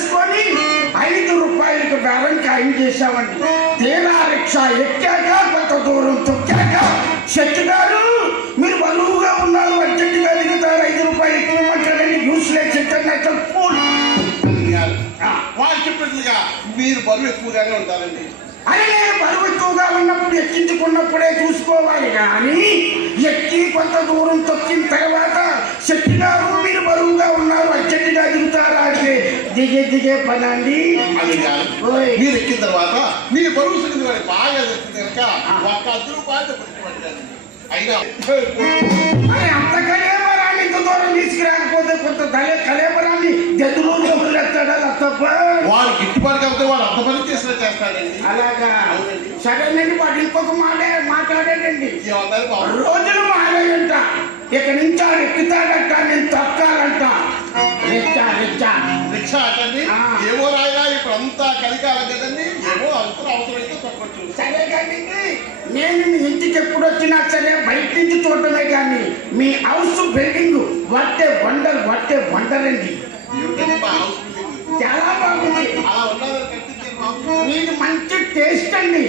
చేసుకొని 5 రూపాయలకు బేరం ఖాయం చేశామండి. తీరా రిక్షా ఎక్కాక కొంత దూరం తొక్కాక శక్తి గారు మీరు బరువుగా ఉన్నారు, అర్జెంటుగా దిగుతారు, 5 రూపాయలు ఎక్కువమంటారని యూస్లెస్ ఇంటర్నేషనల్ ఫుల్ వాళ్ళు చెప్పినట్లుగా మీరు బరువు ఎక్కువగానే ఉంటారండి. అని నేను బరువు ఎక్కువగా ఉన్నప్పుడు ఎక్కించుకున్నప్పుడే చూసుకోవాలి, కానీ ఎక్కి కొంత దూరం తొక్కిన తర్వాత శక్తి గారు మీరు బరువుగా ఉన్నారు, అర్జెంటుగా దిగుతారా అంటే దిగే పని అండి. మీరు ఎక్కిన తర్వాత మీరు బరువు సంగతి బాగా తెలిసింది కనుక ఒక 10 రూపాయలు పెట్టుబడి అయినా అంత కలేబరాన్ని ఇంత దూరం తీసుకురాకపోతే కొంత కలేబరాన్ని గదులు ఎత్తాడా తప్ప వాడు గిట్టుబాటు కాబట్టి వాడు అంత పని చేసినా చేస్తాడండి. అలాగా సరేనండి. వాడు ఇంకొక మాట్లాడాడండి, రోజులు మారాయంట, ఇక నుంచి ఆడు ఎక్కుతాడట, నేను తొక్కాలంట. రిక్షా అటండి ఏమో రాయినా ఇప్పుడు అంతా కలికాలం కదండి, ఏమో అవసరమైతే తొక్కచ్చు. సరే కానీ నేను మీ ఇంటికి ఎప్పుడు వచ్చినా సరే బయట నుంచి చూడటమే కానీ మీ హౌస్ బిల్డింగ్ వట్టే వండర్ అండి. చాలా బాగుంది, మీకు మంచి టేస్ట్ అండి.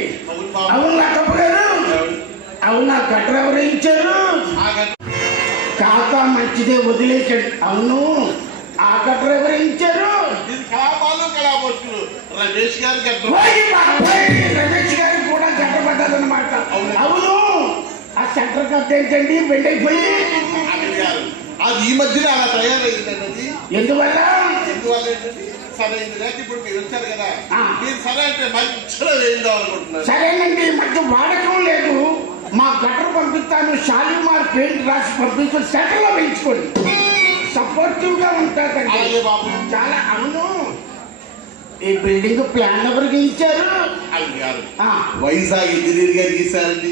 అవునా కప్పు గారు? అవునా గట్ర ఎవరు ఇచ్చారు? కాక మంచిదే వదిలేసాడు. అవును ఆ గట్ర ఎవరు ఇచ్చారు? రమేష్ గారు రమేష్ గారు కూడా గడ్డపడ్డారన్నమాట. అవును ఆ సెంటర్ కట్ ఏంటండి బెండ్ అయిపోయి అది ఈ మధ్యన అలా తయారైందండి. ఎందువల్ల ఏంటండి సరైంది లేక ఇప్పుడు మీరు వచ్చారు కదా, మీరు సరే అంటే మంచిగా వేయిందాం అనుకుంటున్నారు. సరేనండి, ఈ మధ్య వాడకం లేదు. మా గటర్ పంపిస్తాను, షాలిమార్ పెయింట్ రాసి పంపిస్తాను, సెంటర్ లో వేయించుకోండి, సపోర్టివ్ గా ఉంటారండి. చాలా అవును. ఈ బిల్డింగ్ ప్లాన్ ఎవరికి ఇచ్చారు? వైజాగ్ ఇంజనీర్ గారు గీశారండి.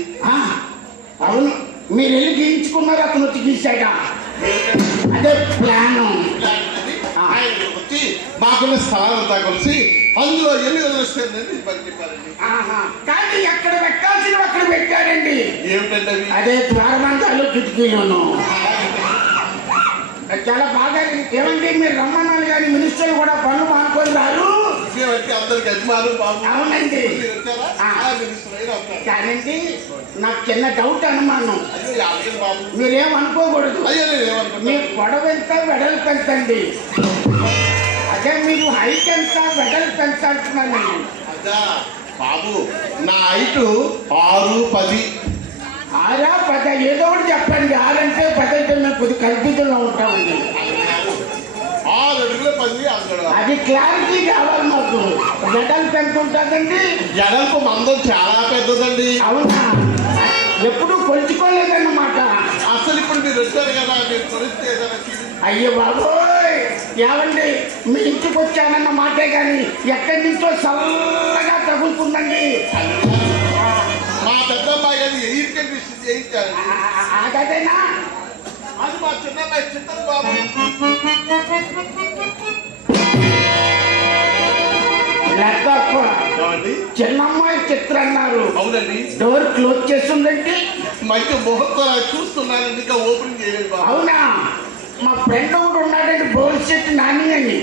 అవును, మీరు వెళ్ళి గీయించుకున్నారు, అతను వచ్చి గీశాడా? అదే ప్లాన్. వచ్చి మాకున్న స్థలాలంతా కలిసి అందులో ఎన్ని వదిలేస్తారండి చెప్పారండి. కానీ ఎక్కడ పెట్టాల్సిన అక్కడ పెట్టారండి. ఏమిటండి అదే ద్వారబంధాలు కిటికీలోను. చాలా బాగా ఏమండి మీరు రమ్మన్నారు కానీ మినిస్టర్లు కూడా పనులు మానుకొని రారు. అందరికి అభిమానులు అవునండి. కాదండి నాకు చిన్న డౌట్ అనుమానం, మీరేం అనుకోకూడదు. మీ పొడవ ఎంత వెడల్పు ఎంత అండి? అదే మీరు హైట్ ఎంత వెడల్పు ఎంత అంటున్నానండి. బాబు నా హైట్ 6'10". 6'10" ఏదో ఒకటి చెప్పండి. 6 అంటే 10 అంటే మేము కొద్ది కల్పితంలో ఉంటామండి. 6 అడుగుల 10 అది క్లారిటీ కావాలి మాకు. వెడల్పు ఎంత ఉంటుందండి? వెడల్పు మందం చాలా పెద్దదండి. అవునా? ఎప్పుడు కొలుచుకోలేదన్నమాట. అసలు ఇప్పుడు మీరు వచ్చారు కదా, మీరు కొలిస్తే అయ్యో బాబోయ్, ఏమండి మీ ఇంటికి వచ్చానన్న మాటే కానీ ఎక్కడి నుంచో చల్లగా తగులుతుందండి. మా పెద్దమ్మాయి గారు చేయించారండి. అదేనా? అది మా చిన్నమ్మాయి చిత్రం బాబు. చిన్నమ్మాయి చిత్రం అన్నారు. అవునండి. డోర్ క్లోజ్ చేస్తుందండి. మంచి ముహూర్తం చూస్తున్నానండి, ఇంకా ఓపెన్ చేయలేదు. అవునా? మా ఫ్రెండ్ ఒకటి ఉన్నాడండి, భవిష్యత్తు నాని అని,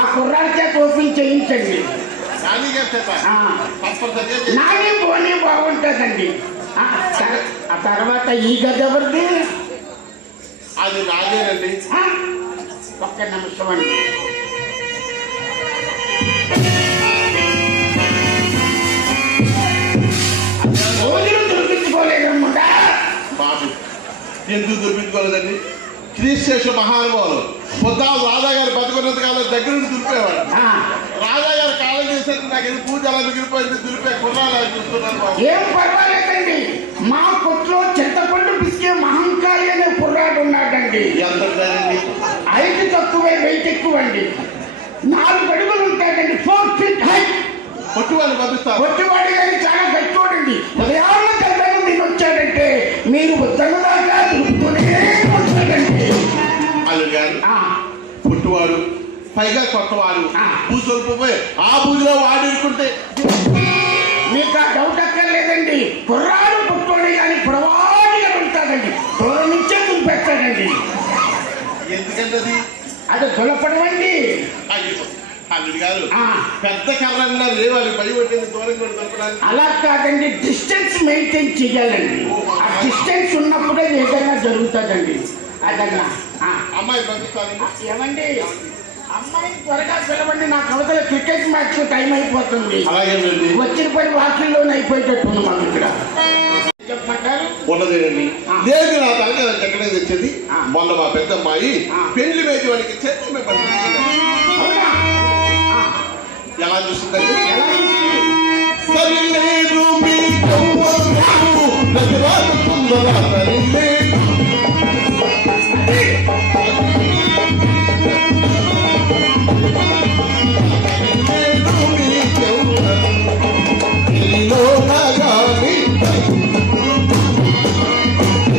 ఆ కుర్రాడి చేత ఓపెన్ చేయించండి. నాని పోనీ బాగుంటుందండి. ఆ తర్వాత ఈ గది ఎవరిది? అది నాదేనండి. ఒక్క నిమిషం అండి. రోజులు దొరికించుకోలేదన్నమాట. బాబు ఎందుకు దొరికించుకోలేదండి? క్రీస్తు మహానుభావులు పొద్దాలు రాజా గారు బతుకున్నంత కాలం దగ్గర నుండి దులిపేవాడు. రాజా గారు కాలం చేసేది నాకు ఎందుకు పూజ అలా మిగిలిపోయింది, దులిపే కుర్రాలు చూస్తున్నాను. ఏం పర్వాలేదండి, మా కొట్లో చింతపండు పిసికే మహంకాళి అనే కుర్రాడు ఉన్నాడండి. ఎంత 5 తక్కువే, వెయిట్ ఎక్కువ అండి. 4 అడుగులు ఉంటాడండి, 4 feet హైట్. పొట్టివాడిని పంపిస్తారు. పొట్టివాడి గారి చాలా గట్టోడండి. ఉదయాన్న కళ్ళను నేను వచ్చాడంటే మీరు ఉద్దరదాకా దులుపుతూనే ఉంటాడండి. అల్లుగారు పుట్టువాడు పైగా కొత్తవాడు పూజలు పోయి ఆ పూజలో వాడు ఇరుకుంటే మీకు ఆ డౌట్ అక్కర్లేదండి. కుర్రాడు పుట్టోడు కానీ పొడవాడిగా ఉంటాడండి, దూరం నుంచే దులిపెట్టాడండి. ఎందుకంటే అది దులపడమండి. అల్లుడు గారు ఆ. పెద్ద కర్రన్నా లేవాలి భయం పట్టింది దూరం కూడా తప్పడానికి. అలా కాదండి, డిస్టెన్స్ మెయింటైన్ చేయాలండి. ఆ డిస్టెన్స్ ఉన్నప్పుడే ఏదైనా జరుగుతుందండి. అదన్నా అమ్మాయి పంపిస్తాను. ఏమండి, అమ్మాయిని త్వరగా పిలవండి, నాకు అవతల క్రికెట్ మ్యాచ్ టైం అయిపోతుంది. అలాగే వచ్చిన పని వాకిల్లోనే అయిపోయేటట్టుంది మాకు ఇక్కడ. చెప్పమంటారు? ఉన్నదేనండి. లేదు నా తనగా ఎక్కడే తెచ్చింది. మొన్న మా పెద్దమ్మాయి పెళ్లి మేటి వాడికి చెట్టు మేము పంపిస్తున్నాం. అవునా? ఎలా చూస్తుందండి? ఎలా చూస్తుంది? సరిలేదు మీ కవ్వకు, నగరాకుందరా సరిలేదు. సరిలేదు మీ కవ్వకు, ఇల్లు నగాలి,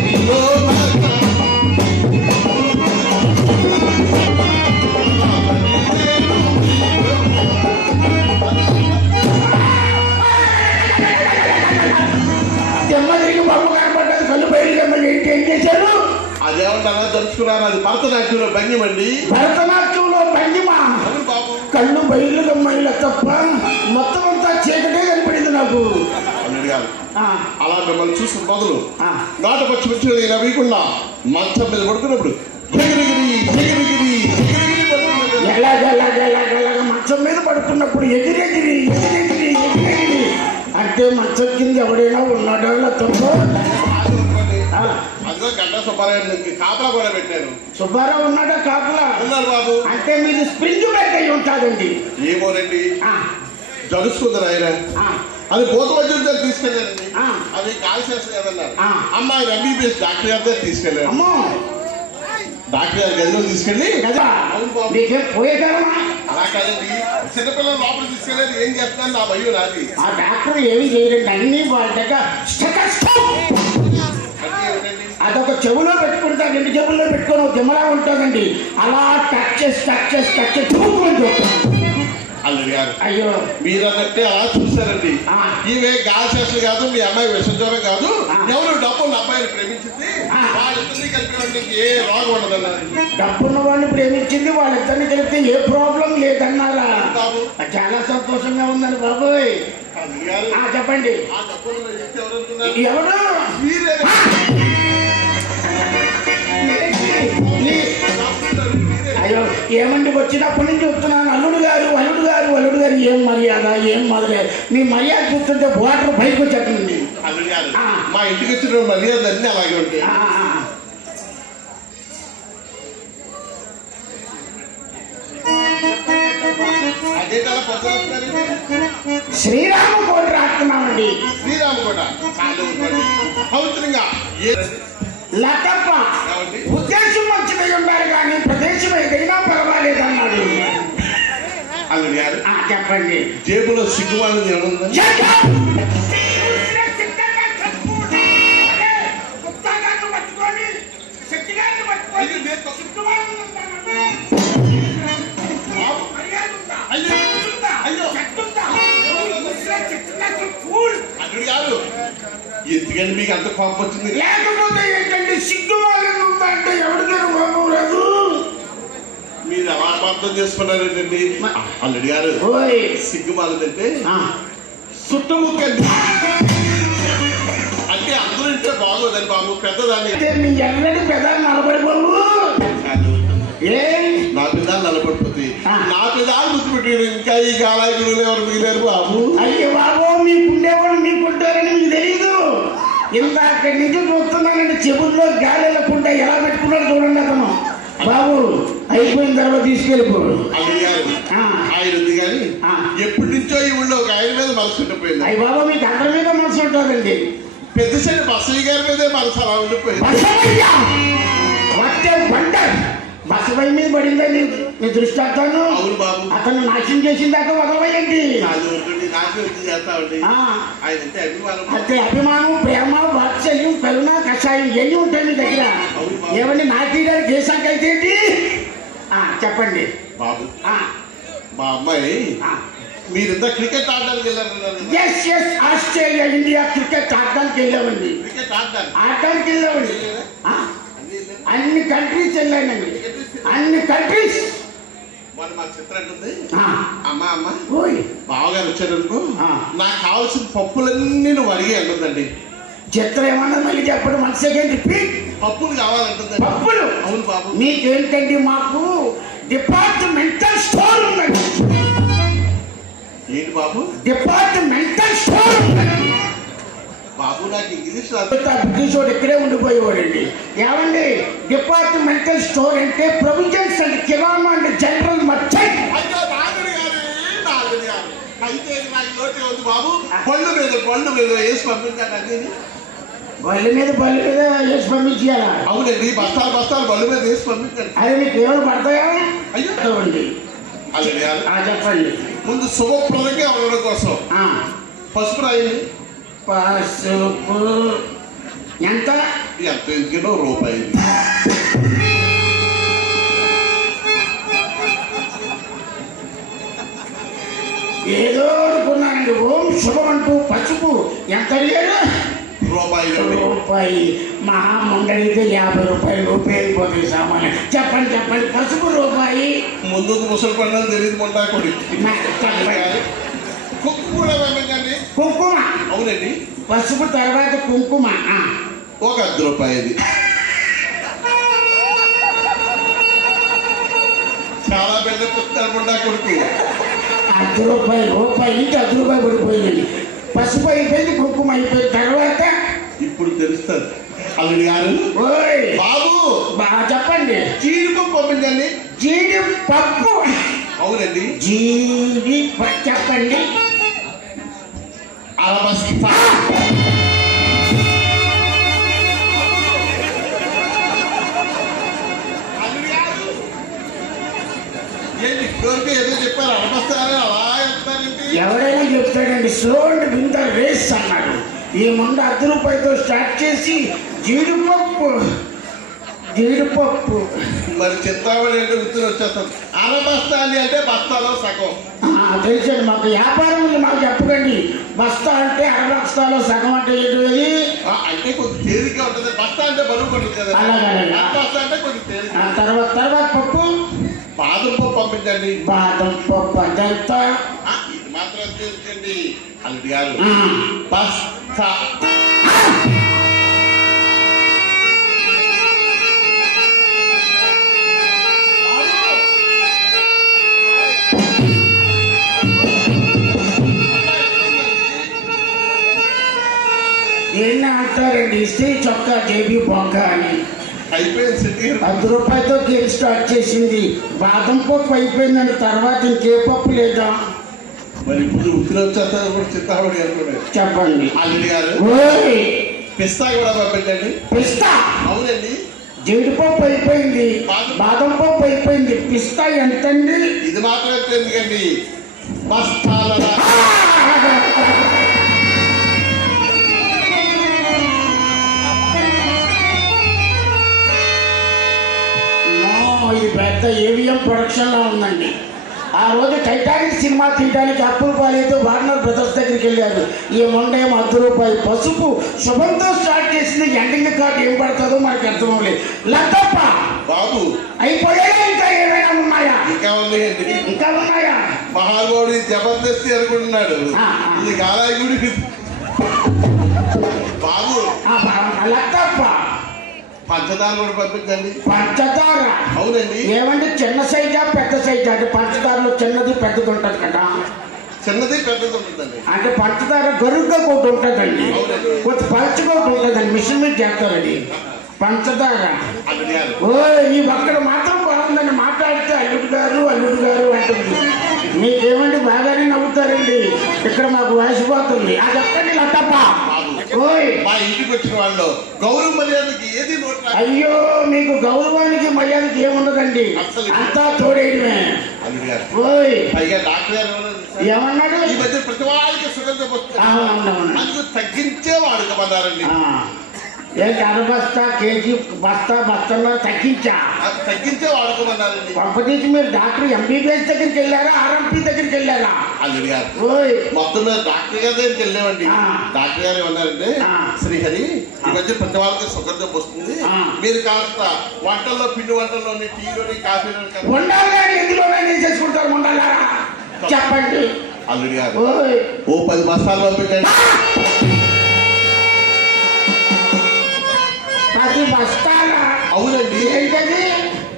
ఇల్లు నగాలి. దెమ్మ తిరిగి బాబు కనపడ్డది, కళ్ళు బయలు దెమ్మలు ఏంటి, ఏం చేశారు? అదేమన్నా అలా జరుపుకున్నారు. అది భరతనాట్యంలో భంగిమండి. భరతనాట్యంలో భంగిమా? అవును బాబు. కళ్ళు బయలు దెమ్మల తప్ప మొత్తం అంతా చీకటే కనపడింది నాకు. అల్లుడు గారు ఆ, అలా మిమ్మల్ని చూసిన మొదలు ఆ. నాట పచ్చి పచ్చి నవ్వకుండా మంచం మీద పడుకున్నప్పుడు ఎగిరిగిరి ఎగిరిగిరి ఎగిరిగిరి పడుకున్నప్పుడు ఎలాగ మంచం మీద పడుకున్నప్పుడు ఎగిరెగిరి ఎగిరెగిరి ఎగిరెగిరి అంటే మంచం కింద ఎవడైనా ఉన్నాడో తప్ప. ఆ, అదిగో గడ్డ సుబ్బారాయుడికి కాపలా కూడా పెట్టాను. సుబ్బారావు ఉన్నాడా కాపలా? ఉన్నారు బాబు. అంటే మీది స్ప్రింగ్ బెడ్ అయి ఉంటాదండి. ఏమోనండి, ఆ, జరుసుకుందరు ఆయన. ఆ, అది పోత వైద్యులు తీసుకెళ్ళారండి. ఆ. అది కాల్చేస్తుంది కదన్నారు. ఆ. అమ్మాయి ఎంబీబీఎస్ డాక్టర్ గారి దగ్గర తీసుకెళ్ళారు. అమ్మో డాక్టర్ గారి గదిలో తీసుకెళ్ళి కదా, అవును బాబు. నీకేం పోయేదారమ్మా? అలా కాదండి, చిన్నపిల్లలు లోపల తీసుకెళ్ళారు. ఏం చేస్తున్నాను నా భయం నాది. ఆ డాక్టర్ ఏమి చేయరండి, అన్ని వాళ్ళ దగ్గర స్టెథోస్కోప్. అంటే ఏమిటండి? అదొక చెవులో పెట్టుకుంటా, రెండు చెవుల్లో పెట్టుకొని ఒక దిమ్మలా ఉంటుందండి. అలా టచ్ చేసి చూపుకుంటూ. అల్లుడు గారు అయ్యో మీరన్నట్టే అలా చూశారండి. ఆ. ఈమె గాల్సేషన్ కాదు, మీ అమ్మాయి విషజ్వరం కాదు. ఆ. ఎవరు డబ్బున్న అబ్బాయిని ప్రేమించింది, ఆ. వాళ్ళిద్దరినీ కలిపి ఏ రోగం ఉండదన్నారు. డబ్బున్న వాడిని ప్రేమించింది, వాళ్ళిద్దరిని కలిపితే ఏ ప్రాబ్లం లేదన్నారా? బాబు. చాలా సంతోషంగా ఉందని బాబోయ్. అల్లుడు గారు ఆ, చెప్పండి. ఆ డబ్బున్న వ్యక్తి ఎవరు అనుకున్నారు? ఎవడు? మీరే. అయ్యో ఏమండి, వచ్చినప్పటి నుంచి వస్తున్నాను. అల్లుడు గారు ఏం మర్యాద, ఏం మొదలేదు. మీ మర్యాద చూస్తుంటే వాటర్ పైకి వచ్చేస్తుంది. అల్లుడు గారు ఆ. మా ఇంటికి వచ్చిన మర్యాదలు అన్నీ అలాగే ఉంటాయి. అదేంటి అలా కొత్త వస్తున్నారు? శ్రీరామ కోట రాస్తున్నామండి. శ్రీరాము కూడా చాలా ఊరుకోండి. పవిత్రంగా లతప్ప ఏమండి? ఉద్దేశం మంచిదై ఉండాలి కానీ ప్రదేశం ఏదైనా పర్వాలేదన్నాడు. అల్లుడు గారు ఆ, చెప్పండి. జేబులో సిగ్గుమాలింది ఏమన్నా? అల్లుడు గారు ఎందుకండి మీకు అంత కోపం వచ్చింది? లేకపోతే ఏంటంటే సిగ్గు వాళ్ళని ఉందా అంటే ఎవరికైనా కోపం రాదు. మీరు అలా అర్థం చేసుకున్నారేంటండి? అల్లుడు గారు ఓయ్ సిగ్గుమాలిందంటే ఆ, చుట్టుముక్కండి. అంటే అందరూ ఇంటే బాగోదండి బాబు, పెద్దదాన్ని అంటే మీ ఎన్నడి పెదాలు నలబడి బాబు. ఏం నా పిల్లలు నిలబడిపోతాయి. ఆ. నా పిల్లలు గుర్తుపెట్టాడు. ఇంకా ఈ గాలాయికులు ఎవరు మిగిలేరు బాబు. అయ్యో బాబు, మీకుండేవాడు మీకుంటారని మీకు తెలీదు. ఇందాక నుంచి చూస్తున్నానండి, చెవుల్లో గాలి వెళ్ళకుండా ఎలా పెట్టుకున్నాడు చూడండి అతను. బాబు అయిపోయిన తర్వాత తీసుకెళ్ళిపోడు. అల్లుడు గారు ఆ. ఆయన ఉంది కానీ ఆ. ఎప్పటి నుంచో ఈ ఊళ్ళో ఒక ఆయన మీద మనసు ఉండిపోయింది. అయ్యి బాబు, మీకు అందరి మీద మనసు ఉంటుందండి. పెద్దసారి బసయ్య గారి మీదే మనసు అలా ఉండిపోయింది. బసవయ్య వట్టే వండర్. బసవయ్య మీద పడిందని మీ దృష్టాంతాను. అవును బాబు. అతను నాశనం చేసిన దాకా వదలవేయండి. నాది ఉంటుంది, నాకు చేస్తామండి. ఆ. ఆయన అంటే అభిమానం. అంటే అభిమానం, ప్రేమ, వాత్సల్యం, కరుణ, కషాయం ఎన్ని ఉంటాయి మీ దగ్గర. ఏమండి నాకు దేశానికి అయితే ఏంటి? చెప్పండి బాబు ఆ, మా అమ్మాయి ఆ. మీరింత క్రికెట్ ఆడడానికి వెళ్ళారన్నారు కదా? Yes yes Australia India cricket ఆడడానికి వెళ్ళామండి. క్రికెట్ ఆడడానికి ఆడడానికి వెళ్ళామండి. అన్నీ వెళ్ళారా? అన్ని కంట్రీస్ వెళ్ళానండి, అన్ని కంట్రీస్. మొన్న మా చిత్ర అంటుంది ఆ, అమ్మ ఓయ్ బావగారు వచ్చారనుకో ఆ. నాకు కావాల్సిన పప్పులన్నీ నువ్వు అడిగి అంటుందండి. చిత్రం ఏమన్నా మళ్ళీ చెప్పడం 1 సెకండ్ రిపీట్. పప్పులు కావాలంటుందండి. పప్పులు అవును బాబు. మీకేంటండి? మాకు డిపార్ట్మెంటల్ స్టోర్ ఉన్నది. ఏంటి బాబు? డిపార్ట్మెంటల్ స్టోర్ ఉన్నది. బాబు నాకు ఇంగ్లీష్ రాదు. బ్రిటిష్ వాడు ఇక్కడే ఉండిపోయేవాడండి. ఏమండి డిపార్ట్మెంటల్ స్టోర్ అంటే provisions and kirana and general merchant. అయ్యో నాగడి గారు అయితే నాకు నోటి ఉంది బాబు. పళ్ళు మీద వేసి పంపించాను అన్ని. బళ్ళు మీద వేసి పంపించాలా? అవునండి, బస్తాలు బళ్ళు మీద వేసి పంపించాను. అది మీకు ఏమైనా పడతాయా? అయ్యో అండి అల్లుడి గారు చెప్పండి. ముందు శుభప్రదంగా ఉండడం కోసం పసుపు రాయండి. పసుపు ఎంత? ఎంత ఎందుకో రూపాయి. ఏదో అనుకున్నానండి. ఓం శుభం అంటూ పసుపు ఎంత అడిగారు? రూపాయి. మా ముందడిగితే 50 రూపాయలు అయిపోతుంది సామాన్య. చెప్పండి పసుపు రూపాయి. ముందుకు ముసలి పండుగ తెలియదు మొండా కొడి. చెప్పండి. కుక్కు కూడా పంపించండి. కుంకుమ. అవునండి. పసుపు తర్వాత కుంకుమ. ఒక 10 రూపాయది. చాలా పెద్ద పుస్తకాలు మొండా కొడుకు. 10 రూపాయలు నుంచి 10 రూపాయలు పడిపోయిందండి. పసుపు అయిపోయింది, కుంకుమ అయిపోయిన తర్వాత ఇప్పుడు తెలుస్తుంది. అల్లుడి గారు ఓయ్ బాబు చెప్పండి. జీడిపప్పు పంపించండి. జీడిపప్పు. అవునండి. చెప్పండి. అరబస్తా. అల్లుడి గారు ఏంటి ఇప్పటివరకు ఏదో చెప్పారు, అరబస్తారని అలా చెప్తారేంటి? ఎవరైనా చెప్తాడండి. Slow and win the race అన్నాడు. ఈ ముందు 10 రూపాయలతో స్టార్ట్ చేసి జీడిపప్పు. మరి చింతామణి అంటే గుర్తులు వచ్చేస్తాం. అరబస్తా అంటే బస్తాలో సగం. తెలిసండి. మాకు వ్యాపారం ఉంది, మాకు చెప్పకండి. బస్తా అంటే 6 బస్తాలో సగం అంటే ఏంటి? అంటే కొంచెం తేలిక ఉంటుంది. బస్తా అంటే బరువు పడుతుంది కదా. అలాగే. బస్తా అంటే కొంచెం తేలిక. తర్వాత పప్పు. బాదం పప్పు పంపించండి. బాదం పప్పు అదంతా ఇది మాత్రం తెలుసండి అల్లుడి గారు. బస్తా. ఏనా అంటారండి? ఇస్త్రీ చొక్కా జేబీ బొక్క అని. అయిపోయింది. 10 రూపాయలతో గేమ్ స్టార్ట్ చేసింది. బాదం పప్పు అయిపోయిందని తర్వాత ఇంకే పప్పు లేదా? మరి ఇప్పుడు ఉత్తిరి వచ్చేస్తారు కూడా చింతామణి అనుకున్నాడు. చెప్పండి అల్లుడి గారు. పిస్తా కూడా పంపించండి. పిస్తా. అవునండి. జీడిపప్పు అయిపోయింది, బాదం పప్పు అయిపోయింది. పిస్తా ఎంతండి? ఇది మాత్రం ఎందుకండి? బస్తాల. ఇది పెద్ద ఏవిఎం ప్రొడక్షన్ లో ఉందండి. ఆ రోజు టైటానిక్ సినిమా తీయడానికి అప్పుల పాలైతే వార్నర్ బ్రదర్స్ దగ్గరికి వెళ్ళారు. ఈ మొండేమో 10 రూపాయలు. పసుపు శుభంతో స్టార్ట్ చేసింది. ఎండింగ్ కార్డు ఏం పడుతుందో మనకు అర్థం లేదు. లతప్ప బాబు అయిపోయాయా? ఇంకా ఏమైనా ఉన్నాయా? ఇంకా ఉన్నాయా? మహాగౌడి జబర్దస్తి అనుకుంటున్నాడు. ఇది కాలాగుడి. బాబు లతప్ప. పంచదార కూడా పంపించండి. పంచదార. అవునండి. ఏమంటే చిన్న సైజా పెద్ద సైజా? అంటే పంచదారలో చిన్నది పెద్దది ఉంటుంది కదా. చిన్నది పెద్దది ఉంటుందండి. అంటే పంచదార గరుగ్గా ఒకటి ఉంటుందండి, కొంచెం పలుచగా ఒకటి ఉంటుందండి. మిషన్ మీద చేస్తారండి పంచదార. ఓ ఈ ఒక్కడు మాత్రం బాగుందని మాట్లాడితే అల్లుడు గారు అంటుంది. మీకేమండి బాగానే నవ్వుతారండి. ఇక్కడ మాకు వయసుపోతుంది. అది ఒక్కటి లతప్ప. ఓయ్ మా ఇంటికి వచ్చిన వాళ్ళు గౌరవ మర్యాదకి ఏది నోట్. అయ్యో మీకు గౌరవానికి మర్యాదకి ఏముండదండి, అంతా తోడేయడమే. ఓయ్ పైగా డాక్టర్ ఏమన్నాడు? ఈ మధ్య ప్రతి వాళ్ళకి సుగంధం వస్తుంది, అందుకు తగ్గించే వాడుకోమన్నారండి. ఏంటి అరబస్తా కేజీ బస్తాలో తగ్గించే వాడుకోమన్నారండి. పంపతీసి మీరు డాక్టర్ ఎంబీబీఎస్ దగ్గరికి వెళ్ళారా, ఆర్ఎంపీ దగ్గరికి వెళ్ళారా? అల్లుడి గారు ఓయ్ మొత్తం మీద డాక్టర్ గారి దగ్గరికి వెళ్ళామండి. ఆ. డాక్టర్ గారు ఏమన్నారంటే, ఆ. శ్రీహరి ఈ మధ్య ప్రతి వాళ్ళకి సుగంధం వస్తుంది, ఆ. మీరు కాస్త వంటల్లో పిండి వంటల్లోని టీలోని కాఫీలోని ఉండాలి కానీ ఎందులో నేను చేసుకుంటారు ఉండాలారా చెప్పండి. అల్లుడి గారు ఓయ్ ఓ 10 బస్తాలు పంపించండి. 10 బస్తాల అవునండి. ఏంటది?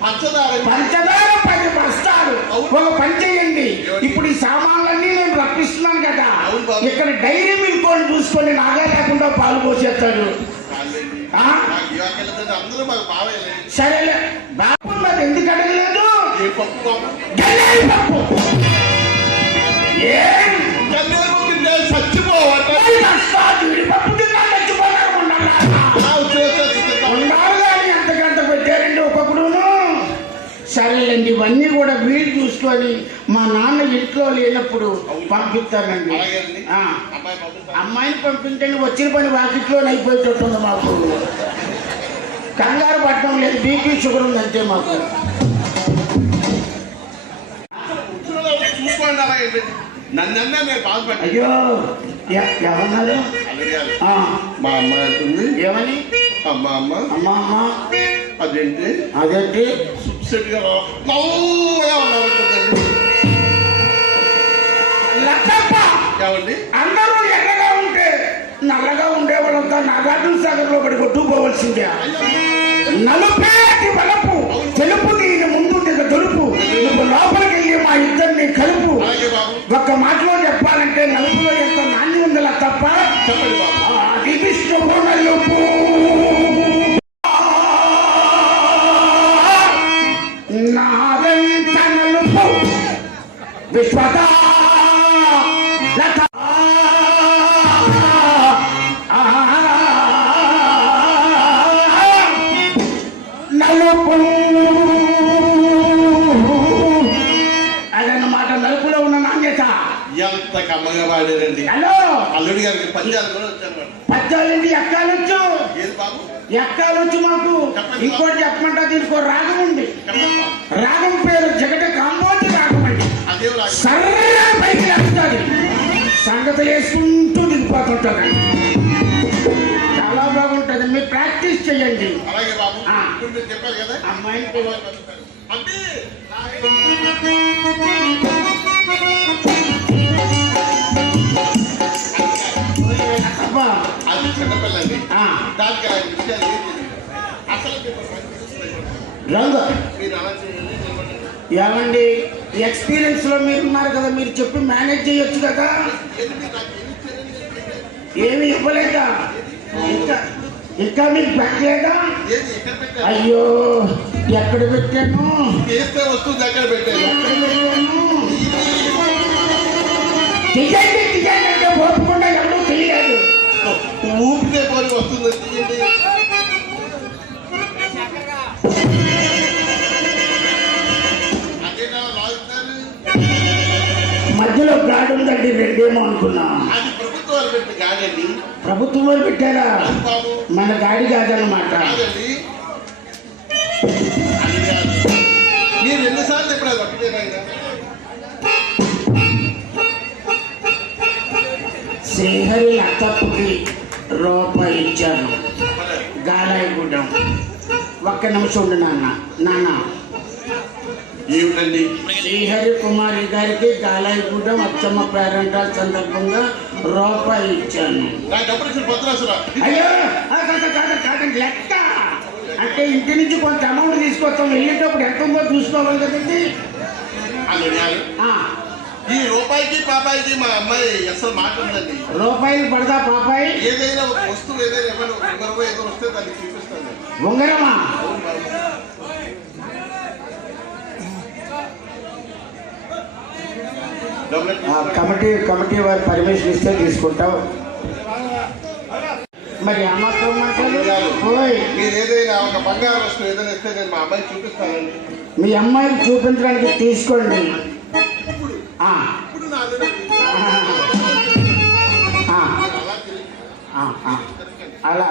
పంచదార పంచదార 10 బస్తాలు. ఒక పని చేయండి, ఇప్పుడు ఈ సామాన్లన్నీ నేను రప్పిస్తున్నాను కదా, అవును బాబు. ఇక్కడ డైరీ మిల్క్ వాళ్ళు చూసుకొని నాగా లేకుండా పాలు పోసేస్తాడు. కాదండి. ఆ? నాకు ఇవాళ వెళ్తుంటే అందరూ మాకు బావేలే. సరేలే బాబు, మరి ఎందుకు అడగలేదు? ఏ పప్పు బాబు? గన్నేరు పప్పు. ఏం? గన్నేరు పప్పు తింటే చచ్చిపోవట. 10 బస్తాలు జీడిపప్పు తిన్నా చచ్చిపోతారు ఉండాలా? ఉండాలి కానీ ఎంతకంత పెట్టారండి ఒక్కొక్కడును. సరేలేండి, ఇవన్నీ కూడా వీలు చూసుకొని మా నాన్న ఇంట్లో లేనప్పుడు పంపిస్తానండి. అలాగేనండి. ఆ, అమ్మాయి పంపిస్తా. అమ్మాయిని పంపించండి, వచ్చిన పని వాకిట్లో అయిపోయేటట్టుంది మాకు. కంగారు పట్టడం లేదు, బీపీ షుగర్ ఉంది అంతే మాకు. చూసుకోండి అలాగే. నన్నన్నా నేను బాధపడ్డా. అయ్యో ఎవరన్నారు? అల్లుడి గారు ఆ, మా అమ్మ అంటుంది, ఏమని? అమ్మ అమ్మ అమ్మా అమ్మా అదేంటి అదేంటి? సుప్సెట్ గా నవ్వుగా ఉన్నారు లతప్ప, ఏమండి. అందరూ ఎర్రగా ఉంటే నల్లగా ఉండే వాళ్ళంతా నాగార్జున సాగర్ లో పడి కొట్టుకోవాల్సిందే. నలుపేటి వలపు తెలుపు దీని ముందు దిగ దొరుపు, నువ్వు లోపలికి వెళ్ళి మా ఇద్దరిని కలుపు. అలాగే బాబు. ఒక్క మాటలో చెప్పాలంటే నలుపులో ఎంత నాణ్యం ఉందిలా తప్ప చెప్పండి బాబు. అది విష్ణువు నలుపు. నాదెంత నలుపు విశ్వత నలుపు. అదన్నమాట నలుపులో ఉన్న నాణ్యత. ఎంత కమ్మగా పాడారండి. హలో, అల్లుడి గారికి పద్యాలు కూడా వచ్చాను. పద్యాలండి ఎక్కాలొచ్చు, ఏది బాబు? ఎక్కాలొచ్చు మాకు. ఇంకోటి చెప్పమంటా, దీనికి ఒక రాగం ఉంది. చెప్పండి బాబు. రాగం పేరు జగట కాంబోజి రాగం అండి. అదే లాగా. సర్ర పైకి లేస్తుంది, సంగతులు వేసుకుంటూ దిగిపోతుంటుంది. చాలా బాగుంటుంది, మీరు ప్రాక్టీస్ చేయండి. అలాగే బాబు. ఆ. ఇప్పుడు మీరు చెప్పారు కదా, అమ్మాయిని అంటే అబ్బా. అది చిన్నపిల్లండి. ఆ, దానికి అలాంటి విషయాలు ఏం తెలియదు. అసలు రంగు మీరు అలా చేయండి. ఏమండి, ఎక్స్పీరియన్స్ లో మీరు ఉన్నారు కదా, మీరు చెప్పి మేనేజ్ చేయొచ్చు కదా. ఏమి ఇవ్వలేదా? ఇంకా ఇంకా మీకు పెట్టలేదా? ఏది ఎక్కడ పెట్టారు? అయ్యో, ఎక్కడ పెట్టాను? చేస్తే వస్తుంది ఎక్కడ పెట్టారు? ఎక్కడ పెట్టాను? తీయండి తీయండి అంటే ఓపకుండా ఎవరు తెలియదు. ఊపితే పోని వస్తుంది తీయండి. అదేనా లాగుతున్నారు? మధ్యలో గాడి ఉందండి, రెండేమో అనుకున్నా. అది ప్రభుత్వాలు పెట్టి కాదండి ప్రభుత్వం వాళ్ళు పెట్టారా? బాబు. మన గాడి కాదన్నమాట. కాదండి. అది కాదు. మీరు ఎన్నిసార్లు ఇప్పుడు అది ఒకటేనా? శ్రీహరి అత్తప్పుకి రూపాయి ఇచ్చాను, గాలాయిగూడెం. ఒక్క నిమిషం ఉండు నాన్న. ఏమిటండి? శ్రీహరి కుమారి గారికి గాలాయిగూడెం అచ్చమ్మ పేరెంటాల సందర్భంగా రూపాయి ఇచ్చాను. నాకు డబ్బులు ఇచ్చిన పత్రాసురా. అయ్యో కాదండి, లెక్క అంటే ఇంటి నుంచి కొంత అమౌంట్ తీసుకొస్తాం, వెళ్ళేటప్పుడు ఎంత ఉందో చూసుకోవాలి కదండి. అల్లుడు ఆ, ఈ రూపాయికి పాపాయికి మా అమ్మాయి అసలు మాట ఉందండి. రూపాయలు పడదా పాపాయి? ఏదైనా ఒక వస్తువు ఏదైనా ఏమైనా ఒక ఉంగరమో ఏదో వస్తే దాన్ని చూపిస్తాను. ఉంగరమా? కమిటీ వారి పర్మిషన్ ఇస్తే తీసుకుంటాం. మరి అమ్మకం మీరు ఏదైనా ఒక బంగారు వస్తువు ఏదైనా ఇస్తే నేను మా అమ్మాయికి చూపిస్తానండి. మీ అమ్మాయిని చూపించడానికి తీసుకోండి. ఇప్పుడు నా అల్లుడు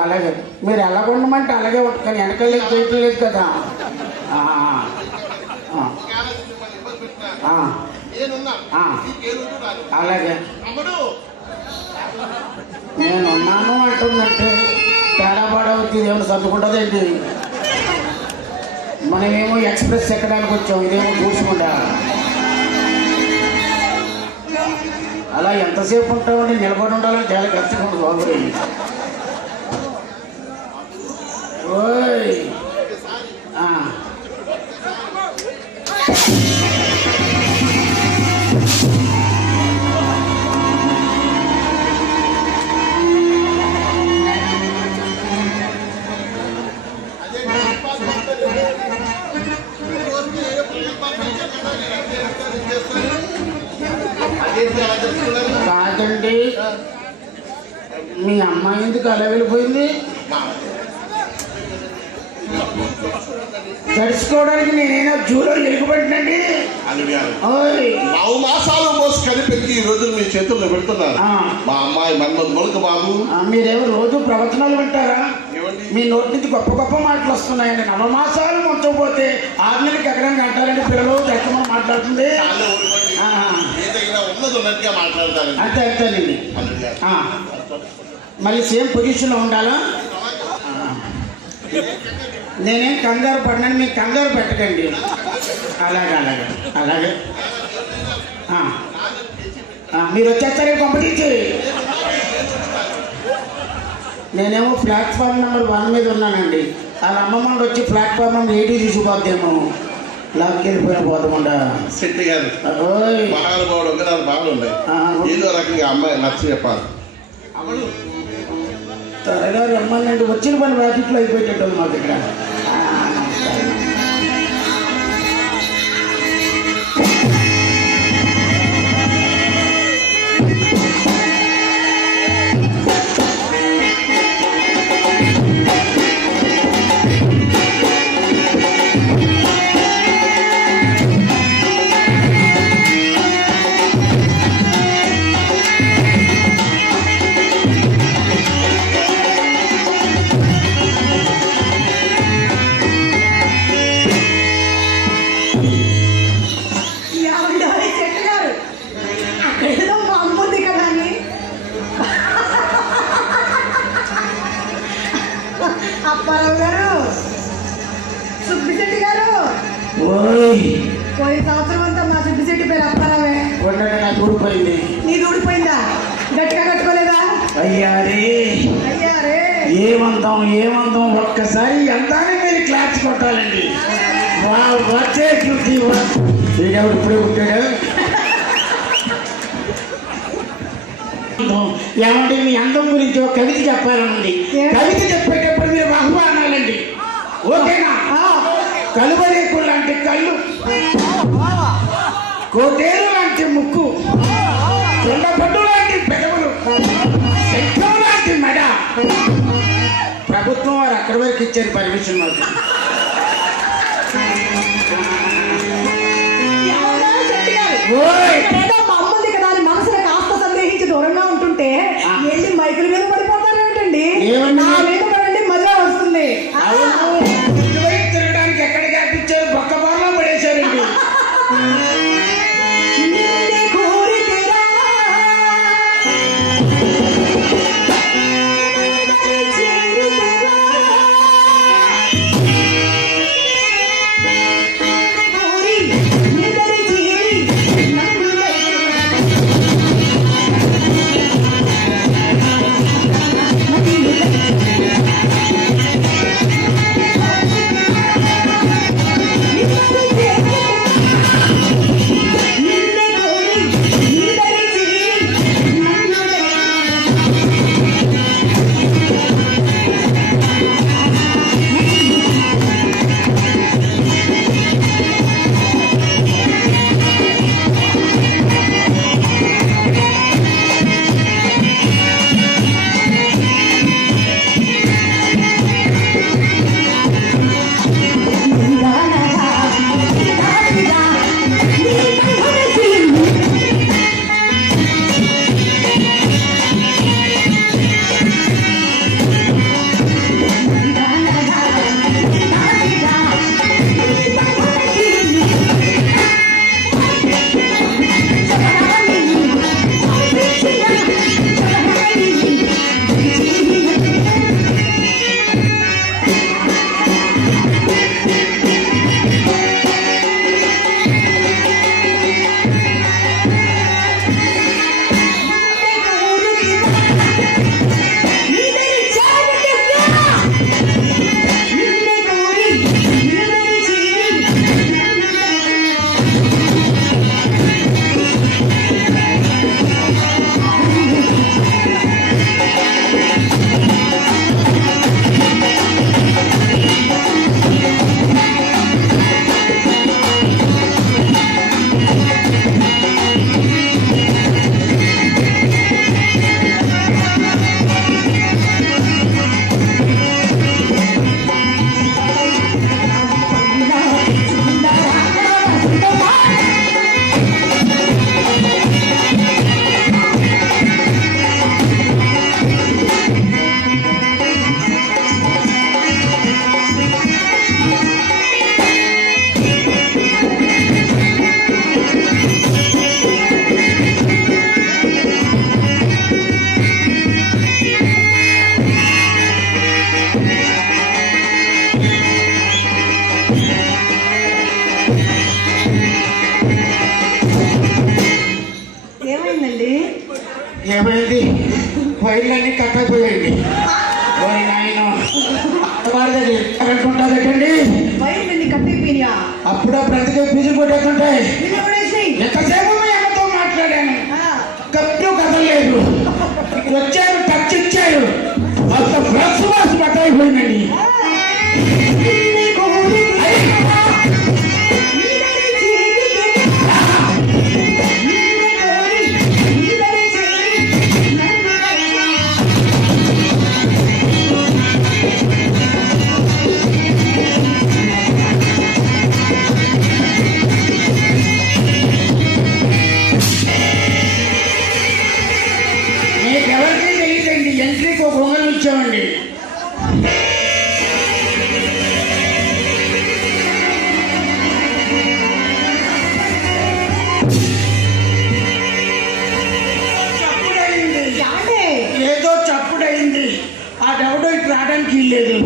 అలాగే మీరు ఎలా ఉండమంటే అలాగే ఉంటుంది, వెనకాల చేయట్లేదు కదా. ఆ, నేనున్నా ఆ. నీకే రోజు రాదు. అలాగే తమ్ముడు నేనున్నాను అంటుందంటే తేడా పడవద్దు, ఏమైనా సర్దుకుంటుందేంటి? మనమేమో ఎక్స్ప్రెస్ ఎక్కడానికి వచ్చాం, ఇదేమో కూర్చుకుంటా. అలా ఎంతసేపు ఉంటామండి? నిలబడి ఉండాలని చాలా గట్టిగా ఉండదు బాబు. ఓయ్ ఆ. అదే రోజు ఏదో ప్రగల్భాలు చేస్తాను. అదేంటి అలా చెప్తున్నారు? కాదండి, మీ అమ్మాయి ఎందుకు అలా వెళ్ళిపోయింది? తడుచుకోవడానికి నేనైనా జూలో ఎలుగుబడినండి. అల్లుడు గారు, ఓయ్ 9 మాసాలు మోసి కనిపెట్టి ఈ రోజులు మీ చేతుల్లో పెడుతున్నారు. ఆ. మా అమ్మాయి మన్మధ్ మొలక బాబు. మీరేమో రోజు ప్రవచనాలు వింటారా? ఏమండి? మీ నోటి నుంచి గొప్ప గొప్ప మాటలు వస్తున్నాయండి. 9 మాసాలు మొత్తపోతే 6 నెలలకి ఎక్కడానికి అంటారండి పిల్లలు. దక్కమని మాట్లాడుతుంది. చాలే ఊరుకోండి. ఆ, ఏదైనా ఉన్నది ఉన్నట్టుగా మాట్లాడతారు. అంతే అంతేనండి. అల్లుడు గారు, ఆ, మళ్ళీ సేమ్ పొజిషన్లో ఉండాలా? నేనేం కంగారు పడినాను, మీకు కంగారు పెట్టకండి. అలాగే అలాగే అలాగే. ఆ, మీరు వచ్చేస్తారే పంపించి. నేనేమో ప్లాట్ఫామ్ నెంబర్ 1 మీద ఉన్నానండి. వాళ్ళ అమ్మమ్మ వచ్చి ప్లాట్ఫామ్ నెంబర్ 80 తీసుకుపోద్దేమో. లాక్కెళ్ళిపోయిన పోతామండా. శెట్టి గారు, ఓయ్ మహానుభావుడు ఉంగరాలు బాగున్నాయి. ఏదో రకంగా అమ్మాయి నచ్చ చెప్పాలి. అమ్మడు త్వరగా రమ్మనండి. వచ్చిన పని ట్రాఫిక్లో అయిపోయేటట్టు మాకు ఇక్కడ. ఏమంటారు చెట్టు గారు? అక్కడేదో మా అమ్మ ఉంది కదా అని. అప్పారావు గారు, సుబ్బిశెట్టి గారు, ఓయ్ పోయిన సంవత్సరం అంతా మా సుబ్బిశెట్టి పేరు అప్పారావే. ఉండగా నాకు ఊడిపోయింది. నీది ఊడిపోయిందా? గట్టిగా కట్టుకోలేదా? అయ్యారే అయ్యారే, ఏమందాం ఏమందాం. ఒక్కసారి ఎంతానే మీరు క్లాస్ కొట్టాలండి. వచ్చే వీడెవడు ఇప్పుడే పుట్టాడు. ఏమంటే మీ అందం గురించి ఒక కవిత చెప్పాలనుంది. కవిత చెప్పేటప్పుడు మీరు బహుమానాలండి, ఓకేనా? కలువరేకు లాంటి కళ్ళు, కోటేరు లాంటి ముక్కు, కొండపట్టు లాంటి పెదవులు, శంఖం లాంటి మెడ. ప్రభుత్వం వారు అక్కడి వరకు ఇచ్చారు పర్మిషన్ మాకు. ఏమన్నారు చెట్టు గారు? ఓయ్ ఇక్కడేదో మా అమ్మ ఉంది కదా అని మనసులో కాస్త సందేహించి దూరంగా ఉంటుంటే వెళ్ళి మైకుల మీద పడిపోతారేమిటండి? ఏమండి? నా మీద పడండి, మజా వస్తుంది. ఇటువైపు తిరగడానికి ఎక్కడ కనిపించారు? పక్క బార్లో పడేశారండి. నిన్నే కోరితిరా, చేరితిరా, కోరి నిదరి చేరి నన్ను నది ఏమైంది వైర్లన్నీ కట్టయిపోయాయండి ఆయన కరెంట్ ఉంటుందటండి వైర్లన్నీ కట్టయిపోయినా అప్పుడు బ్రతికే ఫీజులు కొట్టేస్తుంటాయి నిలబడేసి ఎంతసేపు మీ అమ్మతో మాట్లాడాను కప్పు కదలేదు వచ్చారు టచ్ ఇచ్చారు మొత్తం ఫ్లక్స్ బాక్స్ కట్టయిపోయిందండి మీకెవరికి తెలియదండి ఎంట్రీకి ఒక రూమని ఇచ్చామండి చప్పుడైంది యాండే ఏదో చప్పుడైంది ఆ డౌట్ ఇటు రావడానికి లేదు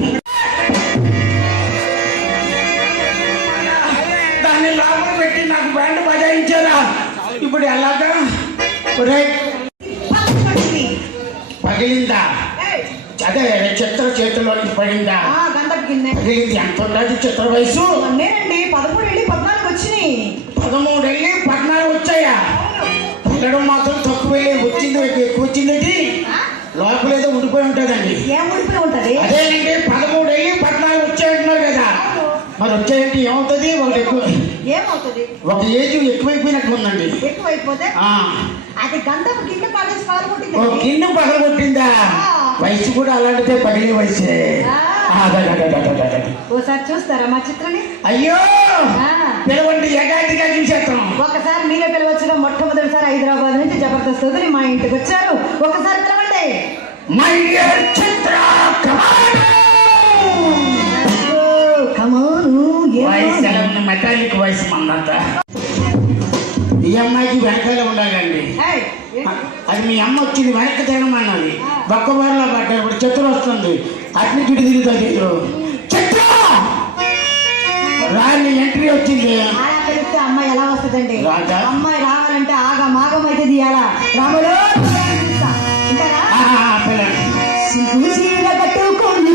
దాన్ని లోపల పెట్టి నాకు బ్యాండ్ బజాయించారా ఇప్పుడు ఎలాగా ఒరేయ్, పక్కకి పగిలిందా ఏయ్ అదే చిత్ర చేతిలోకి పడిందా గంటకి కింద పగిలింది ఎంత ఉన్నది చిత్ర వయసు నేనండి 13 వెళ్ళి 14 వచ్చినాయి 13 వెళ్ళి 14 వచ్చాయా పగడం మాత్రం తక్కువ వెళ్ళి వచ్చింది ఎక్కువ వచ్చింది లోపల ఏదో ఉండిపోయి ఉంటుందండి ఏం ఊడిపోయి ఉంటది అదేనండి 13 వెళ్ళి 14 వచ్చాయంటున్నారు కదా మరి వచ్చాయంటే ఏమవుతుంది ఒకటి ఎక్కువ ఏమవుతుంది ఒక ఏజ్ ఎక్కువైపోయినట్టు ఉందండి ఎక్కువైపోతే అది గంటకు కింద పడేసి ఓ పగలగొట్టింది కింద పగలగొట్టిందా వయసు కూడా అలాంటిదే పగిలే వయసే ఓసారి చూస్తారా మా చిత్రాన్ని అయ్యో ఆ. పిలవండి ఏకాంతిగా చూసేస్తాం ఒకసారి మీరే పిలవచ్చుగా మొట్టమొదటిసారి హైదరాబాద్ నుంచి జబర్దస్త్ వదిలి మా ఇంటికి వచ్చారు ఒకసారి పిలవండి my dear Chitra come on voice ఎలా ఉంది మెటాలిక్ వాయిస్ మనంతా ఈ అమ్మాయికి వెనకాల ఉండాలండి అది మీ అమ్మ వచ్చింది వెనక్కి తిరగమన్నది బొక్కబారులో పడ్డా ఇప్పుడు చిత్ర వస్తుంది అట్ని చుడి తిరుగుతుంది చిత్ర రాని ఎంట్రీ వచ్చింది అలా పిలిస్తే అమ్మాయి ఎలా వస్తుందండి రాజా? అమ్మాయి రావాలంటే ఆగం అయితే తీయాలా రాముడు ఉంటారా పిల్లండి సిగ్గు చీర కట్టుకొని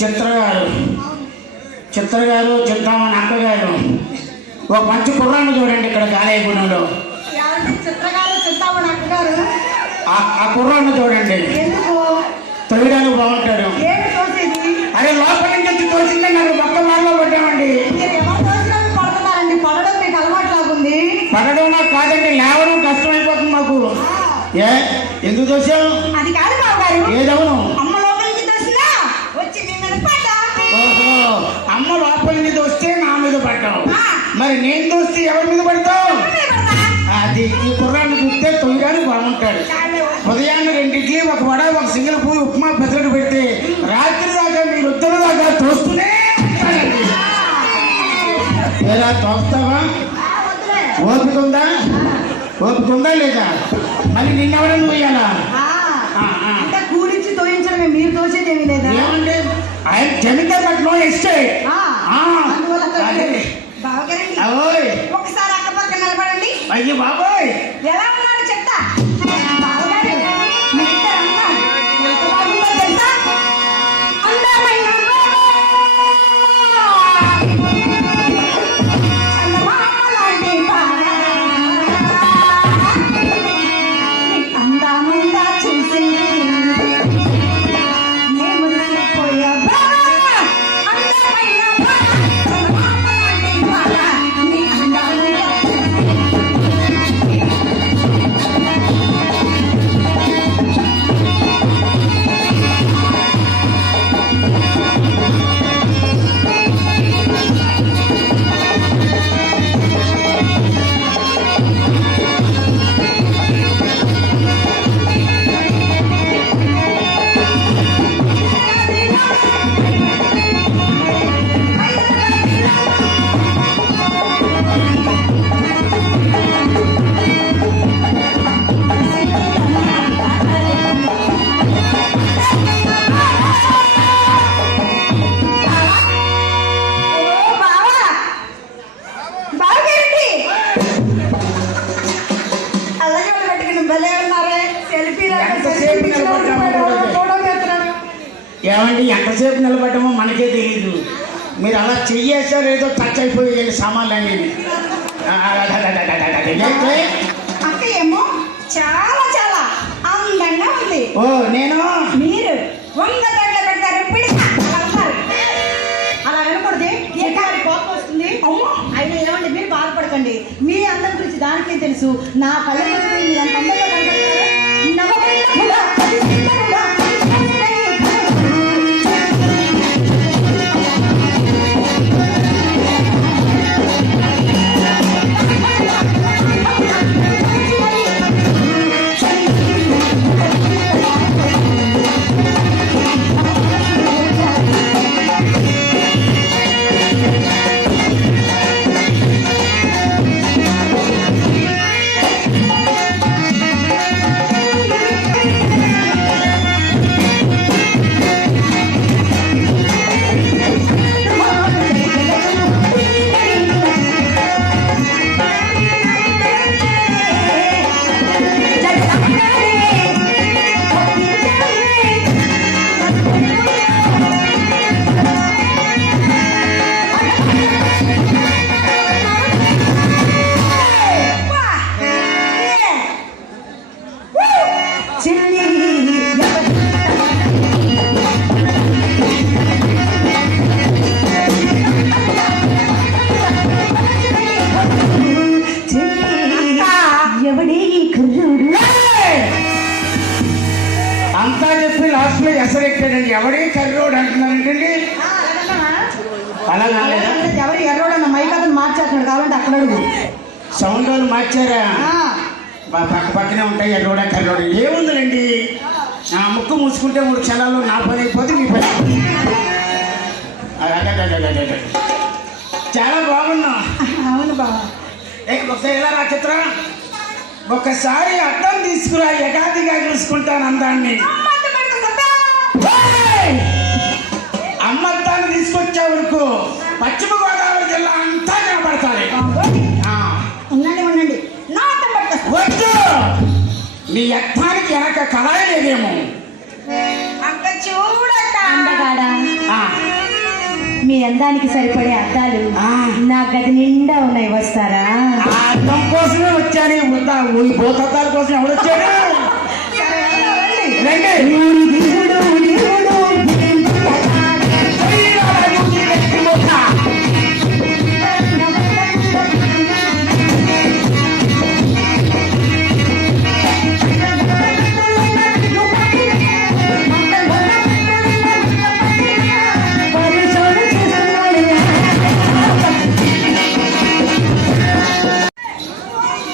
చిత్రగారు చింతామణి అక్కగారు ఒక మంచి కుర్రాన్ని చూడండి ఇక్కడ గాలేగుణంలో. చిత్రగారు చింతామణి అక్కగారు ఆ కుర్రాన్ని చూడండి, ఎందుకు తొయ్యడానికి బాగుంటాడు. ఏమి తోసేది? అరే లోపల నుంచి తోసిందే నాకు ఒక్క మాటలో పడ్డామండి. మీరు ఎవరు తోసినా పడుతున్నారండి, పడడం మీకు అలవాటు లాగుంది. పడడం నాకు కాదండి, లేవడం కష్టమైపోతుంది మాకు. ఎందుకు తోసావు? అది కాదు బావగారు. ఏదవును? అమ్మ లోపల నుంచి తోసినా వచ్చి మీ మీద పడ్డా. ఓహో, అమ్మ లోపల మీద వస్తే నా మీద పడ్డావు, మరి నేను తోస్తే ఎవరి మీద పడతావు? అది ఈ కుర్రాన్ని చూస్తే తొయ్యడానికి బాగుంటాడు. ఉదయాన్నే 2 ఇడ్లీ, ఒక వడ, ఒక సింగిల్ పూరి ఉప్మా పెసరట్టు పెడితే రాత్రి దాకా మీరు ఉత్తర దాకా తోస్తూనే ఉంటాడండి. ఎలా తోస్తావా? ఓపిక ఉందా లేదా? మళ్ళీ నిన్నెవడని పోయాలా? అంటే కూలిచ్చి తోయించడమే, మీరు తోసేదేమీ లేదా? ఏమండి, ఆయన జమీందార్ బట్ నో ఎస్టేట్. ఒకసారి అక్క పక్క నిలబడండి. అయ్యి బాబోయ్, ఎలా ఉన్నారు చెప్తా. బావగారు, మీ ఇద్దరు అందం ఎంత బాగుందో తెలుసా? అందమైన చందమామ లాంటి బావ. నీ అందముందా చూసి నేను మురిసిపోయా బావ. అందమైన బావ, చందమామ లాంటి బావ. నీ అందముందా ఏమండి, ఎంతసేపు నిలబడ్డామో మనకే తెలియదు. మీరు అలా చెయ్యేసారు, ఏదో టచ్ అయిపోయి సామాన్లు. అక్క ఏమో చాలా చాలా అందంగా ఉంది. ఓ నేను మీరు 100 తొడలు పెడతారు, పిడతారు. అలా వినకూడదు, కోపం వస్తుంది. అయినా ఏమండి, మీరు బాధపడకండి. మీ అందం గురించి దానికే తెలుసు. నా కళ్ళ మీరు అంత అందంగా కనపడతారు. అంతా చెప్పి లాస్ట్ లో ఎసరెక్టాడండి. ఎవడే కర్రోడు అంటున్నారంటండి. అలా కాలేదా? ఎవరు ఎర్రోడన్న మైక్ అతను మార్చేస్తున్నాడు, కావాలంటే అక్కడ సౌండ్ వాళ్ళు మార్చారా? పక్కనే ఉంటాయి ఎర్రోడా కర్రోడు. ఏముందండి, ముక్కు మూసుకుంటే 3 క్షణాల్లో నా పని అయిపోతే మీ పని. చాలా బాగున్నా. అవును బాబా. ఒకసారి ఎలా రా చిత్ర, ఒకసారి అద్దం తీసుకురా, ఎగాదిగా చూసుకుంటాను అందాన్ని. అమ్మద్దాన్ని తీసుకొచ్చే వరకు పశ్చిమ గోదావరి జిల్లా అంతా కనపడతాయి. ఉండండి, వద్దు, నీ యత్నానికి వెనక కళాయి లేదేమో. అక్క చూడట అందగాడా ఆ, మీ అందానికి సరిపడే అద్దాలు ఆ. నా గది నిండా ఉన్నాయి, వస్తారా? ఆ అర్థం కోసమే వచ్చాను. ఈ భూతద్దాల కోసం ఎవరు వచ్చాడు? రండి.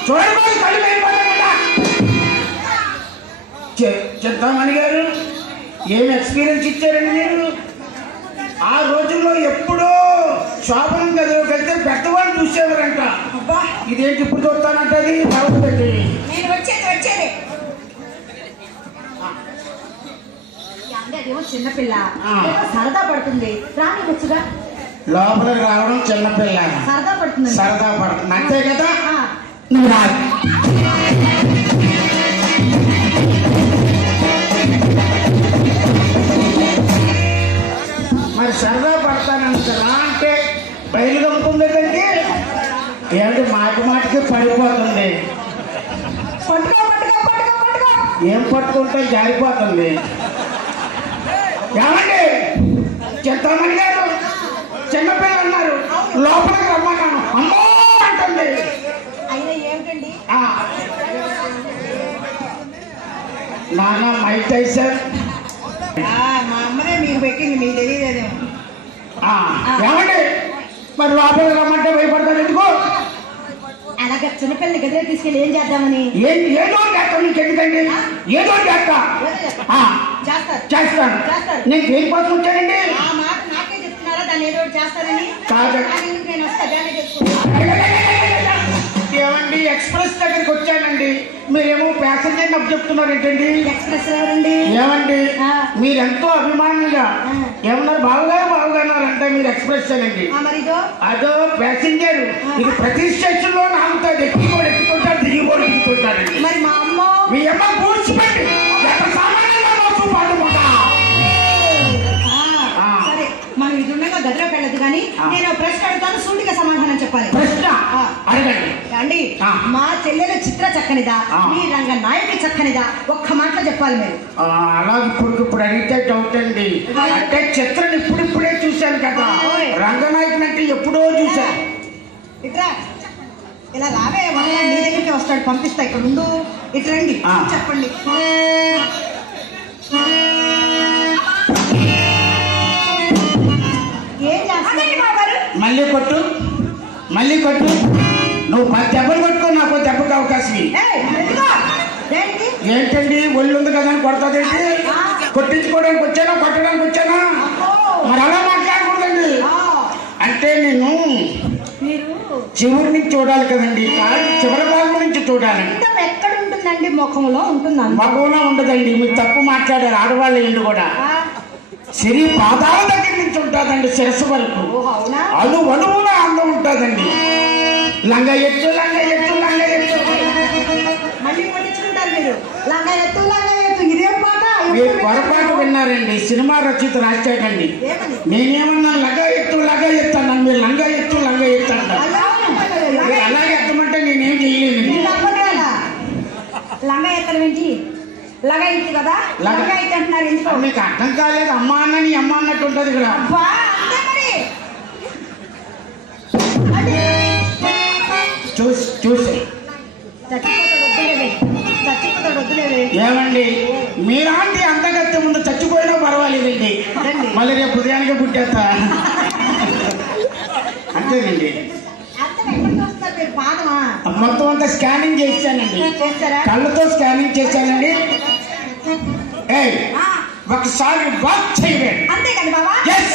చూడండి కళ్ళు వేయకుండా. చింతామణి గారు ఏం ఎక్స్పీరియన్స్ ఇచ్చారండి మీరు? ఆ రోజుల్లో ఎప్పుడో శోభనం గదిలోకి వెళ్తే పెద్దవాళ్ళు చూసేవారంట. అబ్బా ఇదేంటి ఇప్పుడు చూస్తానంటది బాగుందండి. నేను వచ్చేది అదేమో చిన్నపిల్ల ఆ. ఏమో సరదా పడుతుంది, రానివచ్చుగా. లోపలికి రావడం చిన్నపిల్ల సరదా పడుతుంది. సరదా పడుతుంది అంతే కదా. ఆ. నువ్వు రా. మరి సరదా పడతానంటారా అంటే బయలుగమ్ముతుంది కంటే ఏంటి మాటి మాటికి పడిపోతుంది. పట్టుకో ఏం పట్టుకుంటే జారిపోతుంది. ఏమండి చింతామణి గారు చిన్నపిల్లలు అన్నారు, లోపలికి రమ్మన్నాను, అమ్మో అంటుంది. అయినా ఏమిటండి? ఆ. నాన్న మైక్ టైసన్. మా అమ్మనే మీకు పెట్టింది, మీకు తెలియదేమో. ఆ, ఏమండి మరి లోపలికి రమ్మంటే భయపడతాను ఎందుకు? అలాగే చిన్నపిల్లని గదిలో తీసుకెళ్ళి ఏం చేద్దామని. ఏదో చేస్తాను నీకు ఎందుకండి? ఏదో చేస్తా. ఆ, చేస్తారు చేస్తాను. చేస్తారు. నేను దేనికోసం వచ్చానండి? ఆ మాట నాకే చెప్తున్నారా? దాన్ని ఏదో ఒకటి చేస్తారని. కాదు. కానీ నేను వస్తా, దాన్ని చెప్పుకుంటా. ఏమండి ఎక్స్ప్రెస్ దగ్గరికి వచ్చానండి, మీరేమో ప్యాసింజర్ నాకు చెప్తున్నారు ఏంటండి? ఎక్స్ప్రెస్ ఎవరండి? ఏమండి ఆ. మీరెంతో అభిమానంగా ఆ. ఏమన్నారు బాగున్నారంటే మీరు ఎక్స్ప్రెస్ అండి. మరి ఇదో అదో ప్యాసింజర్ ఇది ప్రతి స్టేషన్ లో ఆగుతాడు, ఎక్కువ ఎక్కుతుంటారు, దిగి కూడా దిగుతుంటారండి. మరి మా అమ్మ మీ అమ్మ కూర్చిపెట్టి ఎక్కడ సామాన్యంగా మోసం పాడుకుంటా. ఆ. సరే మనం ఇది ఉండగా గదిలోకి వెళ్ళదు కానీ ఆ. నేను ప్రశ్న అడుగుతాను, సూటిగా సమాధానం చెప్పాలి. ప్రశ్న ఆ. అడగండి. అండి ఆ. మా చెల్లెలు చిత్ర చక్కనిదా, ఆ. మీ రంగ నాయకి చక్కనిదా? ఒక్క మాటలో చెప్పాలి మీరు. అలాగే ఇప్పుడు అడిగితే డౌట్ అండి. అంటే చిత్రం ఇప్పుడిప్పుడే చూశాను కదా, ఓయ్. రంగనాయకుని అంటే ఎప్పుడో చూశాను. ఇట్రా ఇలా రావే, వల్ల నీ దగ్గరికి వస్తాడు, పంపిస్తా. ఇక్కడ ఉండు, ఇటు రండి. ఆ. చెప్పండి. ఏం చేస్తున్నారు? మళ్ళీ కొట్టు. నువ్వు 10 దెబ్బలు కొట్టుకో, నాకు 10 దెబ్బకి అవకాశం ఇవ్వు. ఏయ్, ఇదిగో. ఏంటి? ఏంటండి ఒళ్ళు ఉంది కదా అని కొడతాదేంటి? ఆ. కొట్టించుకోవడానికి వచ్చానా కొట్టడానికి వచ్చానా? అబ్బో. మరి అలా మాట్లాడకూడదండి. ఆ. అంటే నేను మీరు చివరి నుంచి చూడాలి కదండి, చివరి భాగం నుంచి చూడాలి. అందం ఎక్కడ ఉంటుందండి? ముఖంలో ఉంటుంది. అందం. మగవునా ఉండదండి, మీరు తప్పు మాట్లాడారు. ఆడవాళ్ళ ఇండు కూడా ఆ. సిరి పాదాల దగ్గర నుంచి ఉంటుందండి, శిరస్సు వరకు ఓహో, అవునా? అణువున అందం ఉంటుందండి. లంగ ఎత్తు. మళ్ళీ పట్టించుకుంటారు మీరు. లంగా ఎత్తు ఇదేం పాట? మీరు పొరపాటు విన్నారండి, సినిమా రచయిత రాశాడండి. ఏమని? నేనేమన్నా లంగా ఎత్తు అన్నాను, మీరు లంగా ఎత్తు అంటారు. మీరు అలా ఎత్తమంటే నేనేం చేయలేను. లంగా ఎత్తడం ఏంటి? లగా ఇత్తు కదా, లగా ఇత్తు అంటున్నారు ఎందుకు? మీకు అర్థం కాలేదు, అమ్మ అన్నని అమ్మ అన్నట్టు ఉంటుంది ఇక్కడ. అబ్బా, అంతే మరి. అది చూసి చచ్చిపోతాడు వద్దులేవే. ఏమండి మీలాంటి అందగత్తె ముందు చచ్చిపోయినా పర్వాలేదండి, అదండి. మళ్ళీ రేపు ఉదయానికి పుట్టేస్తా. అంతేనండి. అంతా ఎక్కడ చూస్తారు మీరు? పాదమా? మొత్తం అంతా స్కానింగ్ చేశానండి, చేస్తారా? కళ్ళతో స్కానింగ్ చేశానండి. ఏయ్ ఆ, ఒకసారి వాక్ చేయండి. అంతే కదా బాబా. Yes.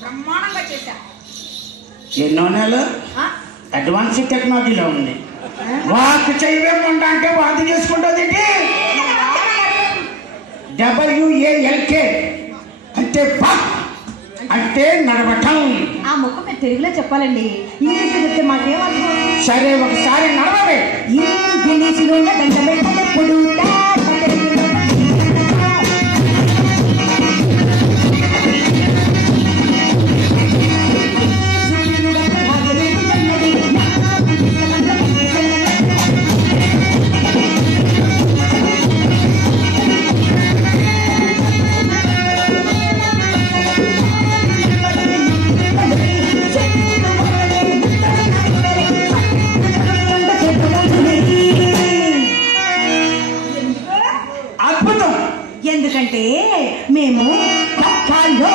బ్రహ్మాండంగా చేశా. ఎన్నో నెలలు ఆ? అడ్వాన్స్ టెక్నాలజీలో ఉంది. వాక్ చేయవేమంటా అంటే వాంతి చేసుకుంటుంది. WALK అంటే వాక్ అంటే నడవటం. ఆ ముఖం మీరు తెలుగులో చెప్పాలండి, ఇంగ్లీష్లో చెప్తే మాకేమర్థం? సరే ఒకసారి నడవవే. ఇంగ్లీషులో దండ పెట్టప్పుడు అద్భుతం. ఎందుకంటే మేము పక్కాలో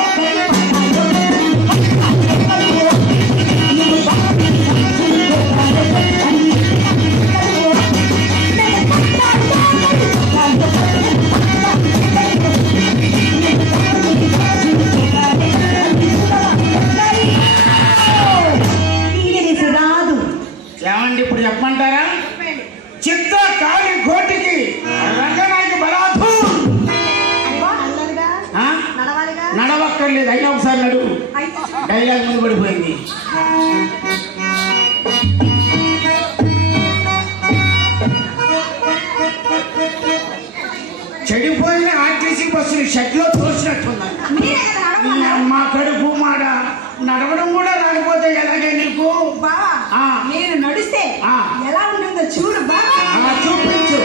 ఇంగ్లీష్ రాదు. ఏమండి ఇప్పుడు చెప్పమంటారా? చిత్త కాలి గోటికి రంగనాయకి బరాధు. అల్లరిగా ఆ? నడవాలిగా. నడవక్కర్లేదు, అయినా ఒకసారి నడు. డైలాగ్ ముందు పడిపోయింది. చెడిపోయిన ఆర్టీసీ బస్సులు షెడ్లో తోసినట్టున్నాయి. మీరే కదా నడవాలి. మా కడుపు మాడ నడవడం కూడా రాకపోతే ఎలాగే నీకు? బావా ఆ. నేను నడిస్తే ఆ. ఎలా ఉంటుందో చూడు బావా. అలా చూపించు.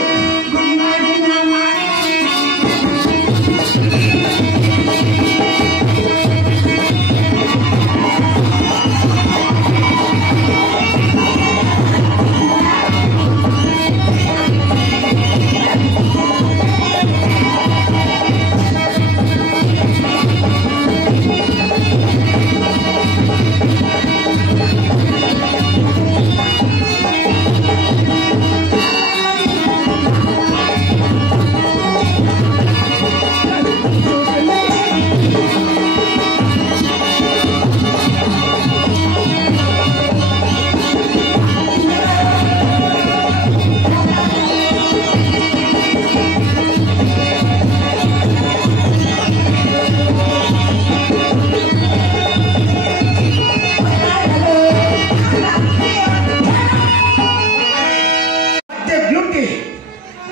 బ్యూటీ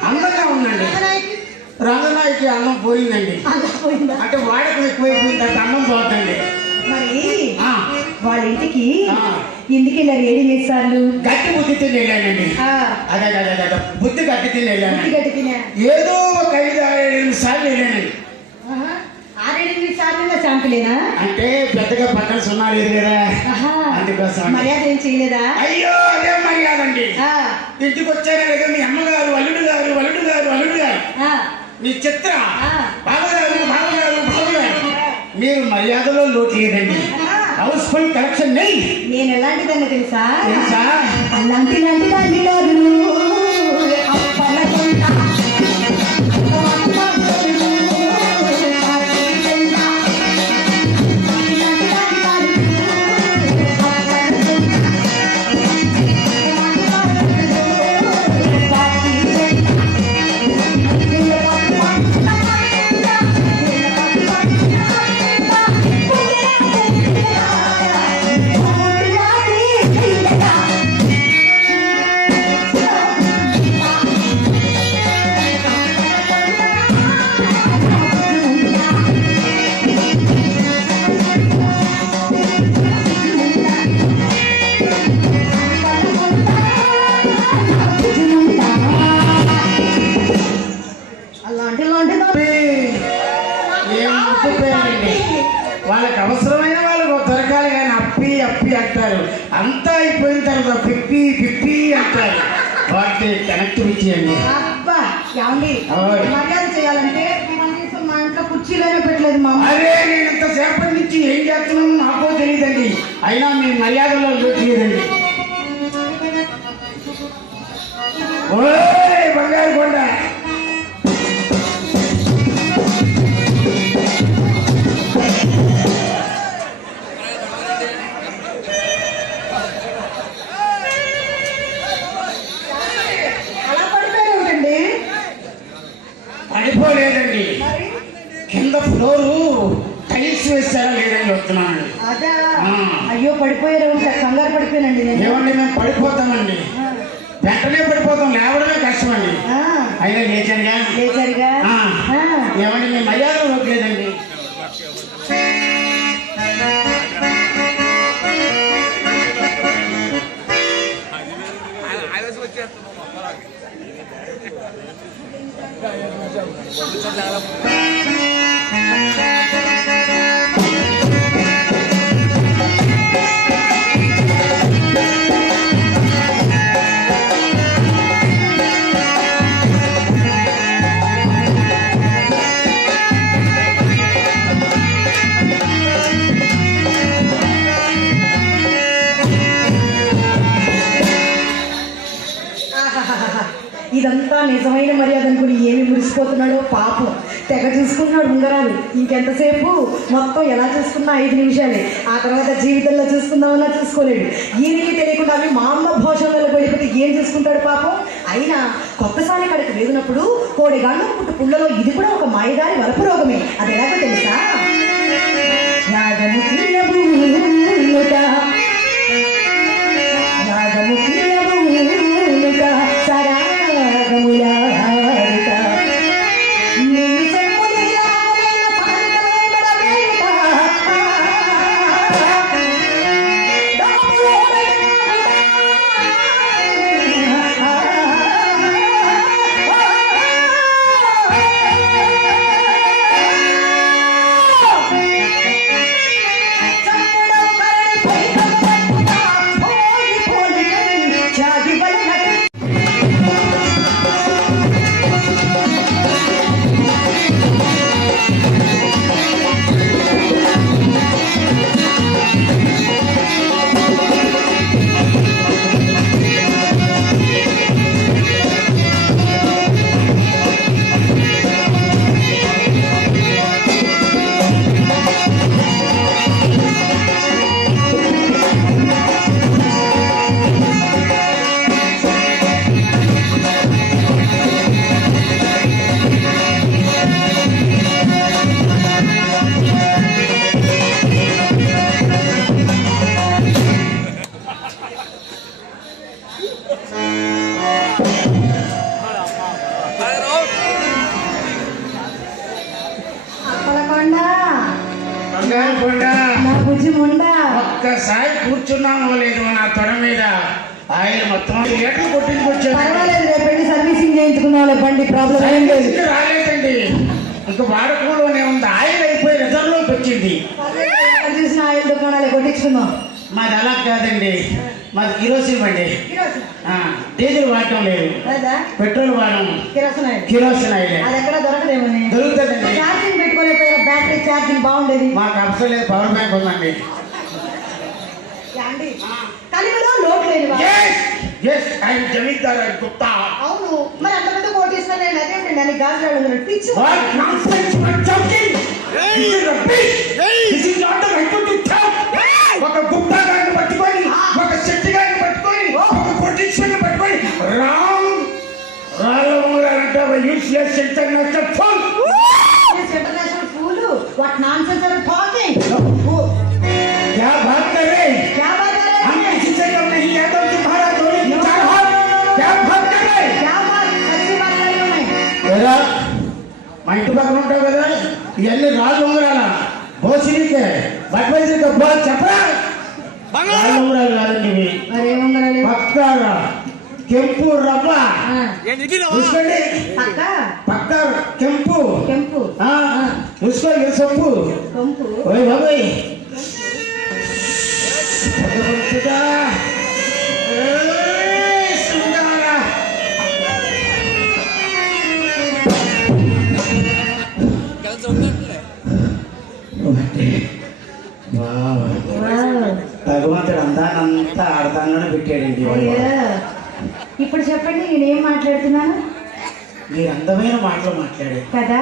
అందంగా ఉందండి. రంగనాయకి అన్నం పోయిందండి. అలా పోయిందా? అంటే వాడకం ఎక్కువైపోయింది, అంటే అన్నం పోతండి. మరి ఆ, వాళ్ళ ఇంటికి ఆ. ఎందుకు వెళ్ళారు 7 సార్లు? గట్టి బుద్ధి తిని వెళ్ళానండి. అదే అదే అదే అదే బుద్ధి గట్టి తిని వెళ్ళానండి. గట్టిగా ఏదో ఒక 5-6 సార్లు వెళ్ళానండి. 6-8 సార్లు శాంపులేనా? అంటే పెద్దగా పక్కన సున్నా లేదు కదా, అందుకోసం. మర్యాద ఏం చేయలేదా? అయ్యో అదే మర్యాదండి. ఆ, ఇంటికి వచ్చారా లేదా మీ అమ్మగారు, అల్లుడు గారు, అల్లుడు గారు, అల్లుడు గారు, ఆ, మీ చిత్ర ఆ. బావగారు, బావగారు, బావగారు, మీరు మర్యాదలో లోటు లేదండి. హౌస్ఫుల్ కలెక్షన్ నెయ్యి నేను ఎలాంటిదని తెలుసా? తెలుసా? అలాంటి లాంటి దాన్ని కాదు. అప్పలకుంటా. వాళ్ళకి అవసరమైన వాళ్ళకు దొరకాలి కానీ అప్పి అప్పి అంటారు. అంతా అయిపోయిన తర్వాత పిప్పి పిప్పి అంటారు. వాటి కనెక్టివిటీ అండి. అబ్బా ఏమండి, ఓయ్. మర్యాద చేయాలంటే కనీసం మా ఇంట్లో కుర్చీలోనే పెట్టలేదు మా అమ్మ. అరే నేను ఇంతసేపటి నుంచి ఏం చేస్తున్నాను నాకో తెలియదండి. అయినా మీ మర్యాదలో లోట్లేదండి. ఓయ్ బంగారు కొండ, అలా పడిపోయి ఉంటండి. పడిపోలేదండి. కింద ఫ్లోరు టైల్స్ వేస్తారా లేదని చెప్తున్నానండి. అదా ఆ. అయ్యో పడిపోయారు, కంగారు పడిపోయానండి నేను. ఏమండి మేము పడిపోతామండి. ఇదంతా నిజమైన మర్యాద అనుకుని ఏమి మురిసిపోతున్నాడో పాపం. తెగ చూసుకున్నాడు ఉంగరాలు. ఇంకెంతసేపు మొత్తం ఎలా చూసుకున్నా 5 నిమిషాలే. ఆ తర్వాత జీవితంలో చూసుకుందామన్నా చూసుకోలేడు. ఈయనకి తెలియకుండా అవి మా అమ్మ భోషణలో పడిపోతే ఏం చూసుకుంటాడు పాపం. అయినా కొత్తసారి కడకు వేదినప్పుడు కోడిగాళ్ళు పుట్టు పుల్లలో ఇది కూడా ఒక మాయదారి వలపు రోగమే. అది ఎలాగో తెలుసా? నా బుజ్జి ముండా ఒక్కసారి కూర్చున్నామో లేదు నా తొడ మీద ఆయన మొత్తం లీటర్లు కొట్టించుకొచ్చాడు. పర్వాలేదు, రేపు వెళ్ళి సర్వీసింగ్ చేయించుకున్నాం బండి. ప్రాబ్లం ఏం లేదు. రాలేదండి, ఇంకా వాడకంలోనే ఉంది. ఆయిల్ అయిపోయి రిజర్వ్లోకి వచ్చింది. ఎక్కడ చూసిన ఆయిల్ దుకాణాలు కొట్టించుకుందాం. మాది అలా కాదండి, మాది కిరోసిన్ బండి. డీజిల్ వాడటం లేదు, పెట్రోల్ వాడము, కిరోసిన్ ఆయిల్. అది ఎక్కడ దొరకదేమో. దొరుకుతుందండి. ఛార్జింగ్ పెట్టుకోలేకపోయినా బ్యాటరీ ఛార్జింగ్ బాగుండేది. మాకు అవసరం లేదు, పవర్ బ్యాంక్ ఉందండి. కలిమిలో లోటు లేదు. ఆయన జమీందార్ గుప్తా. అవును, మరి అంతమంది కోటేశ్వర నేను అదేంటి నన్ను గాజులు పిచ్చి. ఒక గుప్తా గారిని పట్టుకొని, ఒక శెట్టి గారిని పట్టుకొని, ఒక పొలిటీషియన్ పట్టుకొని useless international phone. International fool what nonsense are you talking? क्या बात कर रहे हैं? क्या बात कर रहे हम हैं? किसी से कम नहीं है तो तुम्हारा दोनों की चार हाथ. क्या बात कर रहे हैं? क्या बात, सच्ची बात कर रही हूं मैं. ఏరా మా ఇంటి పక్కన ఉంటావు కదా, ఇవన్నీ రాజు ఉంగరాలా? భోసిరికే బట్వైజర్ డబ్బా చెప్పరా? రాజు ఉంగరాలు కాదండి ఇవి. अरे ఉంగరాలు పక్కాగా కెంపు రవ్వ. చూసుకోండి, పక్కా పక్కా కెంపు. కెంపు చూసుకోండి సొప్పు. కొంపు. ఓయ్ బాబాయ్ భగవంతుడు అందానంతా ఆడతానని పెట్టాడండి. ఇప్పుడు చెప్పండి, నేనేం మాట్లాడుతున్నాను? మీరు అందమైన మాటలు మాట్లాడారు కదా.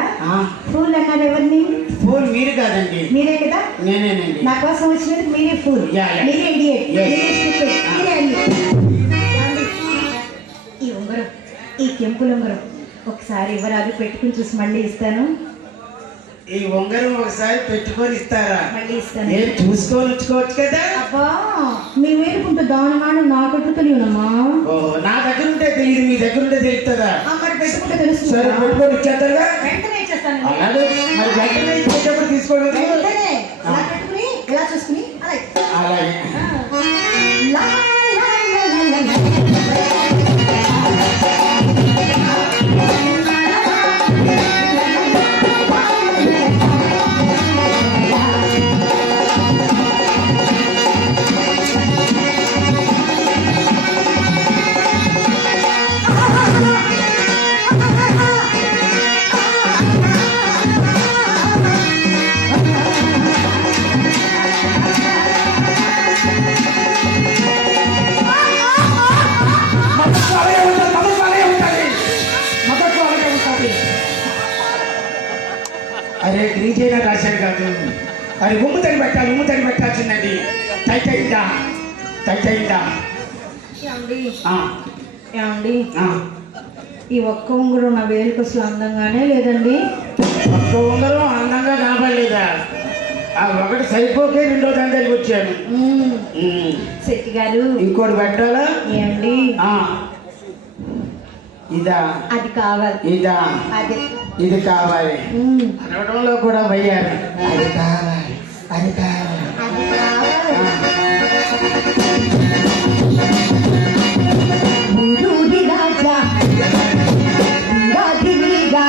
ఫూల్ అన్నారు ఎవరిని? ఫూల్ మీరు కాదండి, మీరే కదా. నేనేనండి. నా కోసం వచ్చినందుకు మీరే ఫూల్, మీరే ఇడియట్, మీరే స్టూపిడ్, మీరే అన్ని. ఈ ఉంగరం, ఈ కెంపుల ఉంగరం ఒకసారి ఇవ్వరాదు, పెట్టుకుని చూసి మళ్ళీ ఇస్తాను. ఈ ఉంగరం ఒకసారి పెట్టుకొని ఇస్తారా? మళ్ళీ ఇస్తాను. నేను చూసుకొని వచ్చుకోవచ్చు కదా. అబ్బా, మీ వేరుకుంటే దానిమానం నాకంటూ తెలియనమ్మా. నా దగ్గర ఉంటే తెలియదు, మీ దగ్గర ఉంటే తెలుస్తుందా? మరి పెట్టుకుంటే తెలుస్తుంది. సరే పెట్టుకొని ఇచ్చేస్తారా? వెంటనే ఇచ్చేస్తాను. అలాగే మరి వెంటనే ఇచ్చేటప్పుడు తీసుకోండి. వెంటనే ఇలా పెట్టుకుని ఇలా చూసుకుని అలాగే. అలాగే లా లా లా లా లా. అది ఉమ్ముతని పెట్టాల్సిందండి. టైట్ అయిందా? ఏమండి ఈ ఒక్క ఉంగరం నా వేలికి అసలు అందంగానే లేదండి. ఒక్క ఉంగరం అందంగా కనపడలేదా? ఆ ఒకటి సరిపోకే రెండో దాని దగ్గరికి వచ్చాను. శెట్టి గారు ఇంకోటి పెట్టాలా? ఏమండి ఇదా? అది కావాలి. ఇదా? అదే ఇది కావాలి. అనడంలో కూడా పోయారు. అది కావాలి. అది కావాలి. రాజా రాజుగా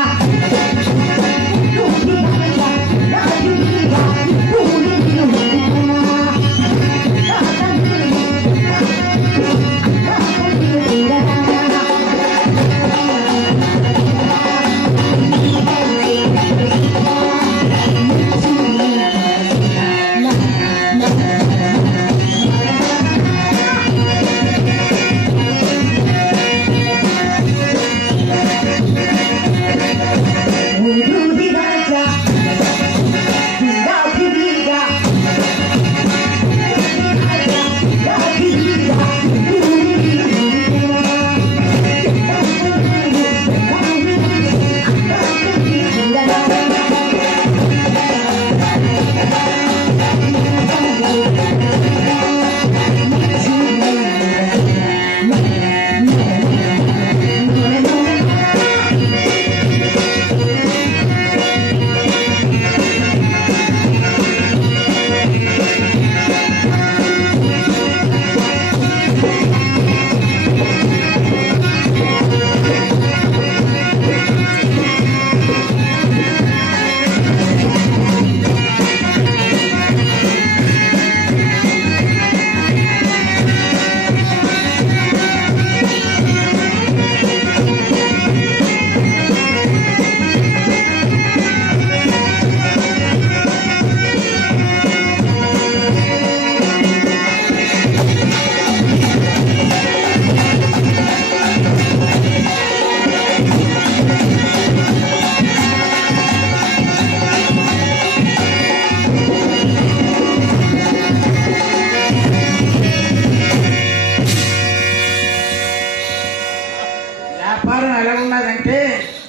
వ్యాపారం ఎలా ఉన్నదంటే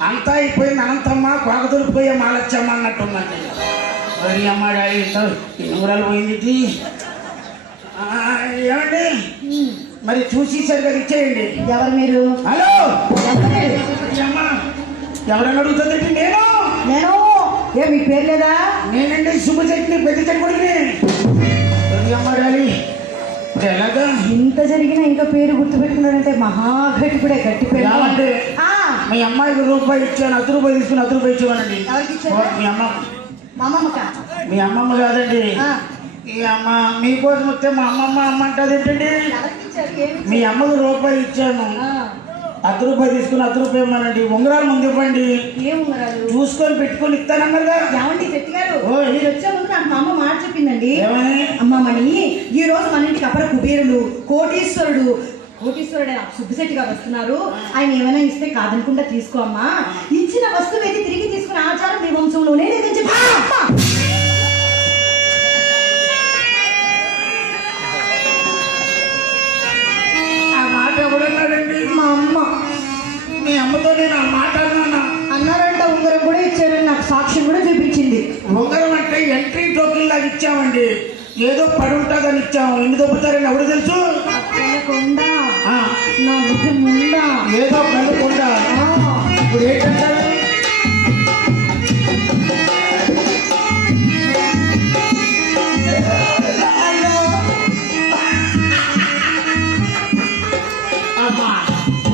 అంతా అయిపోయింది. అనంతమ్మ కోకతూరిపోయే మాలచ్చమ్మ అన్నట్టుందండి. మరి అమ్మాయి ఉంగరాలు పోయింది. ఏమండి మరి చూసి సరిగా ఇచ్చేయండి. ఎవరు మీరు? హలో అమ్మ ఎవరని అడుగుతుందండి? నేను ఏ మీ పేరు లేదా? నేనండి శుభశక్తి పెద్ద చెట్టుకుడిని. అమ్మాయి ఎలాగా ఇంత జరిగినా ఇంకా పేరు గుర్తుపెట్టుకున్నారంటే మహాగట్టిపుడే గట్టి పేరు. ఏమండి మీ అమ్మాయికి రూపాయి ఇచ్చాను, రూపాయి తీసుకుని రూపాయి ఇచ్చేవానండి. మీ అమ్మ మీ అమ్మమ్మ కాదండి. ఈ అమ్మ మీకోసం వస్తే మా అమ్మమ్మ అమ్మ అంటది ఏంటండి? మీ అమ్మకు రూపాయి ఇచ్చాను, రూపాయి తీసుకుని రూపాయి ఇవ్వమానండి. ఉంగరాలు ముందు ఇవ్వండి, చూసుకొని పెట్టుకొని ఇస్తానన్నారుగా. ఏమండి శెట్టి గారు మీరు వచ్చే ముందు నాకు మా అమ్మ మాట చెప్పిందండి. ఏమని? అమ్మమ్మని ఈ రోజు మన ఇంటికి అపర కుబేరుడు కోటీశ్వరుడు సుబ్బిశెట్టి గారు వస్తున్నారు. ఆయన ఏమైనా ఇస్తే కాదనుకుంటా తీసుకో అమ్మా. ఇచ్చిన వస్తువు ఏది తిరిగి తీసుకునే ఆచారం మీ వంశంలోనే లేదని చెప్పి ఆ మాట ఎవడన్నాడండి? మా అమ్మ. మీ అమ్మతో నేను ఆ మాట అన్నానా? అన్నారంట. ఉంగరం కూడా ఇచ్చారని నాకు సాక్ష్యం కూడా చూపించింది. ఉంగరం అంటే ఎంట్రీ టోకెన్ లాగా ఇచ్చామండి. ఏదో పడి ఉంటుందని ఇచ్చాము. ఎన్ని దొబ్బుతారని ఎవడు తెలుసు? నా బుద్ధి ముందా ఏదో కనుక్కుంటా. ఇప్పుడు ఏంటంటారు? అమ్మా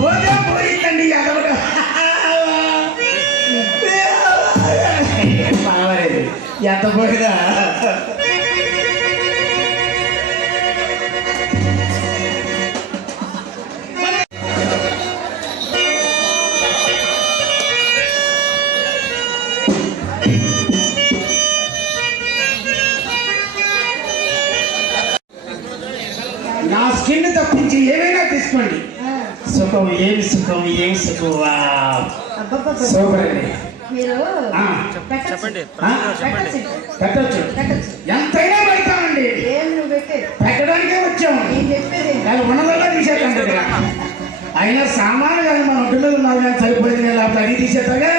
పోతే పోయిందండి. ఎదవడు పర్వాలేదు, ఎంత పోయినా. నా స్కిన్ తప్పించి ఏమైనా తీసుకోండి. సుఖం ఏమి సుఖం, ఏమి సుఖం. సూపర్ అండి. మీరు ఆ, చెప్పండి ఆ? పెట్టచ్చు పెట్టొచ్చు పెట్టచ్చు ఎంతైనా పెడతామండి. ఏం నువ్వు పెట్టేది పెట్టడానికే వచ్చాము. నేను చెప్పేది దాని ఉన్నదల్లా తీసేద్దాం దగ్గర. అయినా సామాన్లు కానీ మన ఒడ్డు మీద ఉన్నారు కానీ సరిపోయింది కదా, అప్పుడు అడిగి తీసేస్తాగా.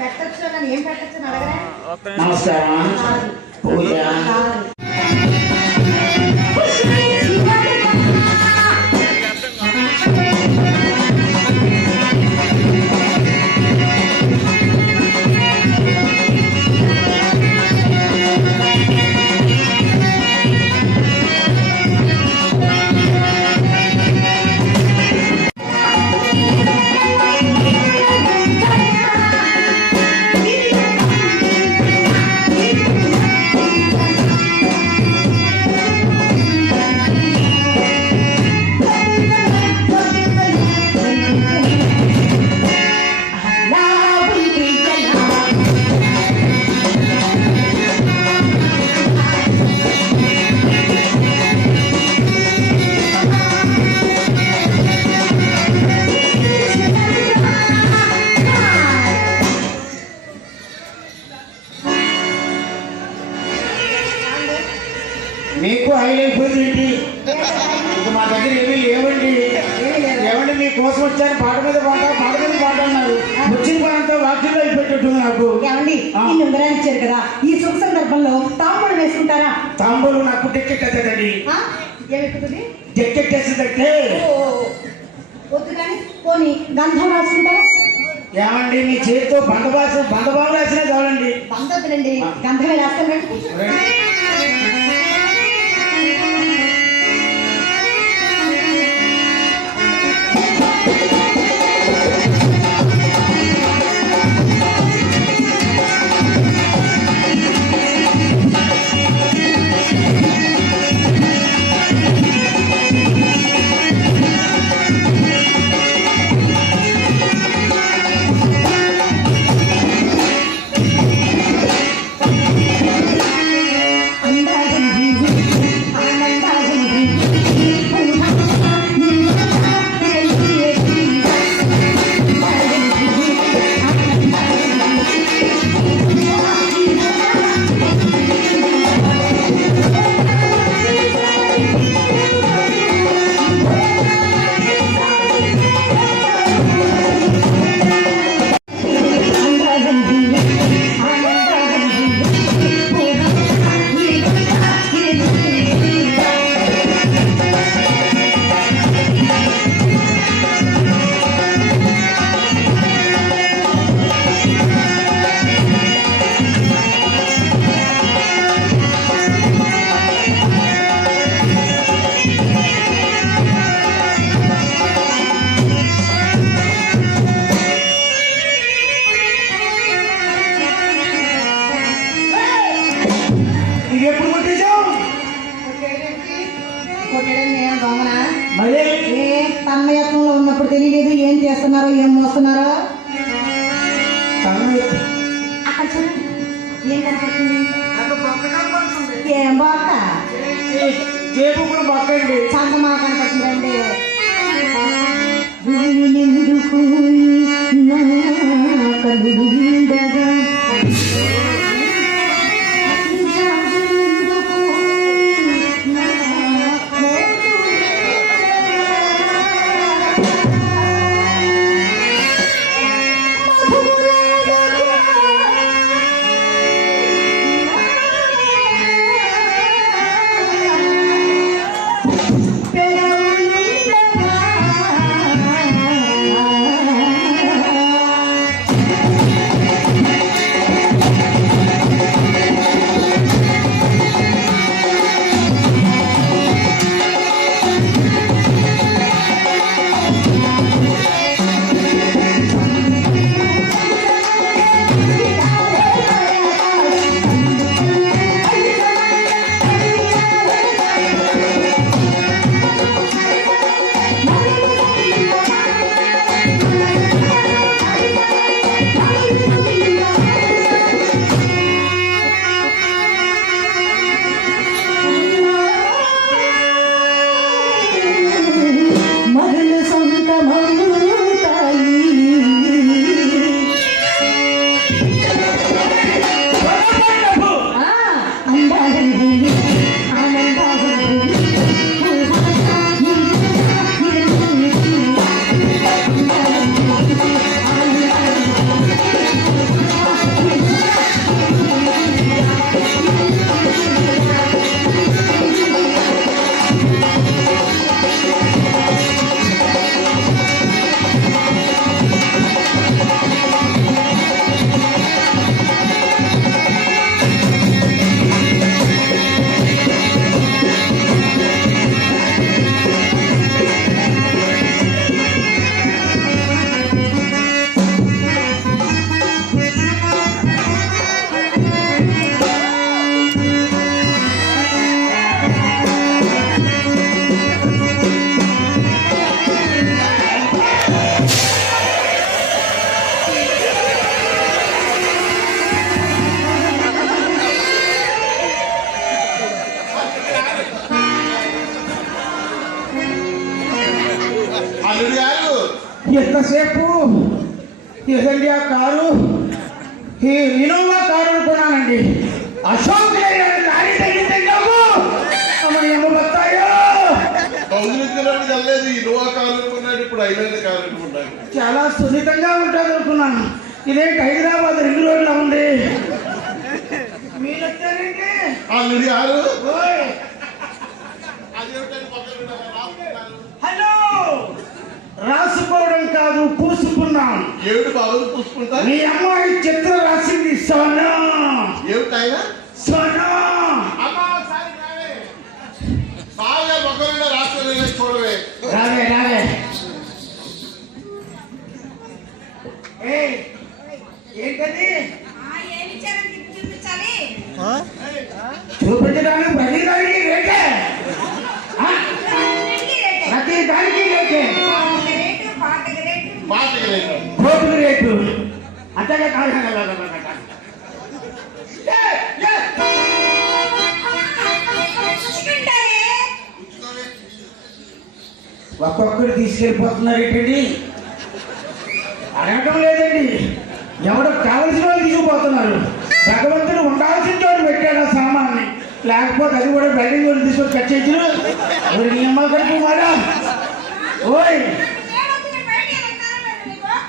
పెట్టచ్చు అని ఏం పెట్టచ్చు అని అడగరా నమస్కారం. కాదు పూజ. కాదు మీకు అయిపోయింది ఏంటి? ఇక మా దగ్గర ఏమీ లేవండి. ఏమండి మీకోసం వచ్చాను, పాట మీద పాట అన్నారు. వచ్చిన పనంతా వాక్యంలో అయిపోయేటట్టుంది నాకు. ఏమండి ఈ ఉంగరాలు ఇచ్చారు కదా, ఈ శుభ సందర్భంలో తాంబూలం వేసుకుంటారా? తాంబూలు నాకు టెక్కెట్టేదండి. ఆ? ఏమెక్కుతుంది? టెక్కెట్టేసేదంటే వద్దు కానీ పోనీ గంధం రాసుకుంటారా? ఏమండి మీ చేతితో బంధబాబు రాసినా కావాలండి. బంధొద్దులండి, గంధమే రాసుకోండి. ఇది ఎప్పుడు కొట్టేశావు? కొట్టడం నేను దొంగనా? మరి ఏ తన్మయత్వంలో ఉన్నప్పుడు తెలియలేదు ఏం చేస్తున్నారో ఏం మోస్తున్నారో. అక్కడ చూడండి ఏం కనపడుతుంది? ఏం బాక జేబు కూడా పక్కండి. చందమా కనపడుతుందండి. ఎంతసేపు ఏదండి ఆ కారు? ఈ ఇనోవా కారు అనుకున్నానండి. అశోక్ లేని దారి తగ్గితే ఏమవుతాయో. కౌగిలించుకున్నప్పుడు వెళ్ళలేదు, ఇన్నోవా కారు అనుకున్నాడు, ఇప్పుడు ఐలాండ్ కారు అనుకున్నాడు. చాలా సున్నితంగా ఉంటుంది అనుకున్నాను. ఇదేంటి హైదరాబాద్ రింగ్ రోడ్లో ఉంది. మీరు వచ్చారండి? ఆల్రెడీ ఆరు. ఓయ్. అదేమిటండి పక్కన రాసుకున్నారు? హలో, రాసుకోవడం కాదు, పూసుకున్నాం. ఏమిటి బాబు పూసుకుంటా? మీ అమ్మాయి చిత్ర రాసింది సోనా. ఏమిటి ఆయన? సోనా. అమ్మా సారి రావే. బాగా మొక్కలుండే రాసుకుని చూడవే. రావే రావే. ఏయ్, ఏంటది? చూపించడానికి ప్రతిదానికి రేటే. ప్రతిదానికి రేటే. మాటకి లేదు. కోటుకు రేటు అంతగా కాదు. ఒక్కొక్కరు తీసుకెళ్ళిపోతున్నారు ఏంటండి? అడగటం లేదండి, ఎవడో కావలసిన వాళ్ళు తీసుకుపోతున్నారు. భగవంతుడు ఉండాల్సిన చోటు పెట్టాడు ఆ సామాన్ని, లేకపోతే అది కూడా బిల్డింగ్ వాళ్ళు తీసుకొని కట్ చేసిన నియమాలు కడుపు మారా. ఓయ్,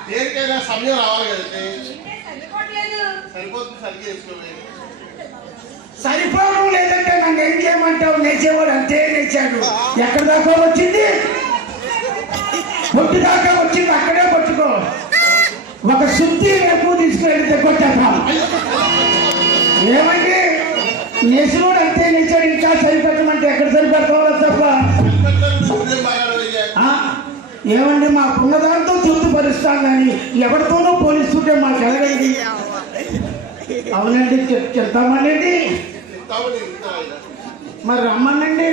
దేనికైనా సమయం రావాలి కదండి. సరిపోతుంది, సరిగ్గా వేసుకోవే. సరిపోవడం లేదంటే నన్ను ఏం చేయమంటావు? నేసేవాడు అంతే నేసాడు. ఎక్కడి దాకా వచ్చింది? పొట్టు దాకా వచ్చింది, అక్కడే పట్టుకో. ఒక శుద్ధి ఎక్కువ తీసుకెళ్తే కొట్టేద్దాం. ఏమండి, నేసినోడు అంతే నేసాడు, ఇంకా సరిపెట్టమంటే ఎక్కడ సరిపెడతావు తప్ప. ఆ? ఏమండి, మాకున్న దాంతో తృప్తిపరుస్తాం కానీ ఎవరితోనూ పోలిస్తుంటే మాకు ఎలాగండి? అవునండి, చెప్తామనండి. మరి రమ్మనండి.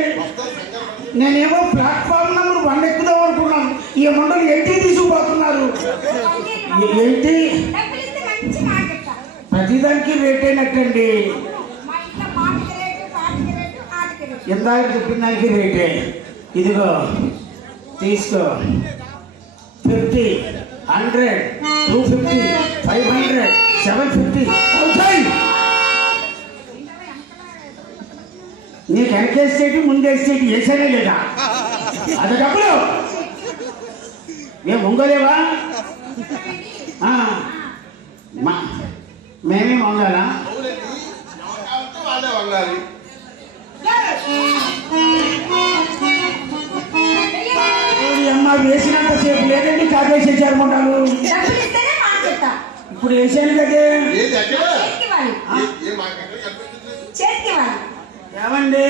నేనేమో ప్లాట్ఫామ్ నెంబర్ 1 ఎక్కుదాం అనుకున్నాను. ఈ మండలి 80 తీసుకుపోతున్నారు. ఏంటి ప్రతిదానికి రేట్ అయినట్టండి? ఇందాక చెప్పిన దానికి రేటే. ఇదిగో తీసుకో. 50, 100, 250, 500, 750. నీకు వెనకేసేటి ముందేసేటి వేసానే లేదా? అది డబ్బులు మేము వంగలేవా? మేమే వంగాలా? వాళ్ళే వంగాలి. అమ్మ వేసినంత సేపు లేదండి, కాపేసేసారుకుంటాను. ఇప్పుడు వేసాను కదే. ఏమండి,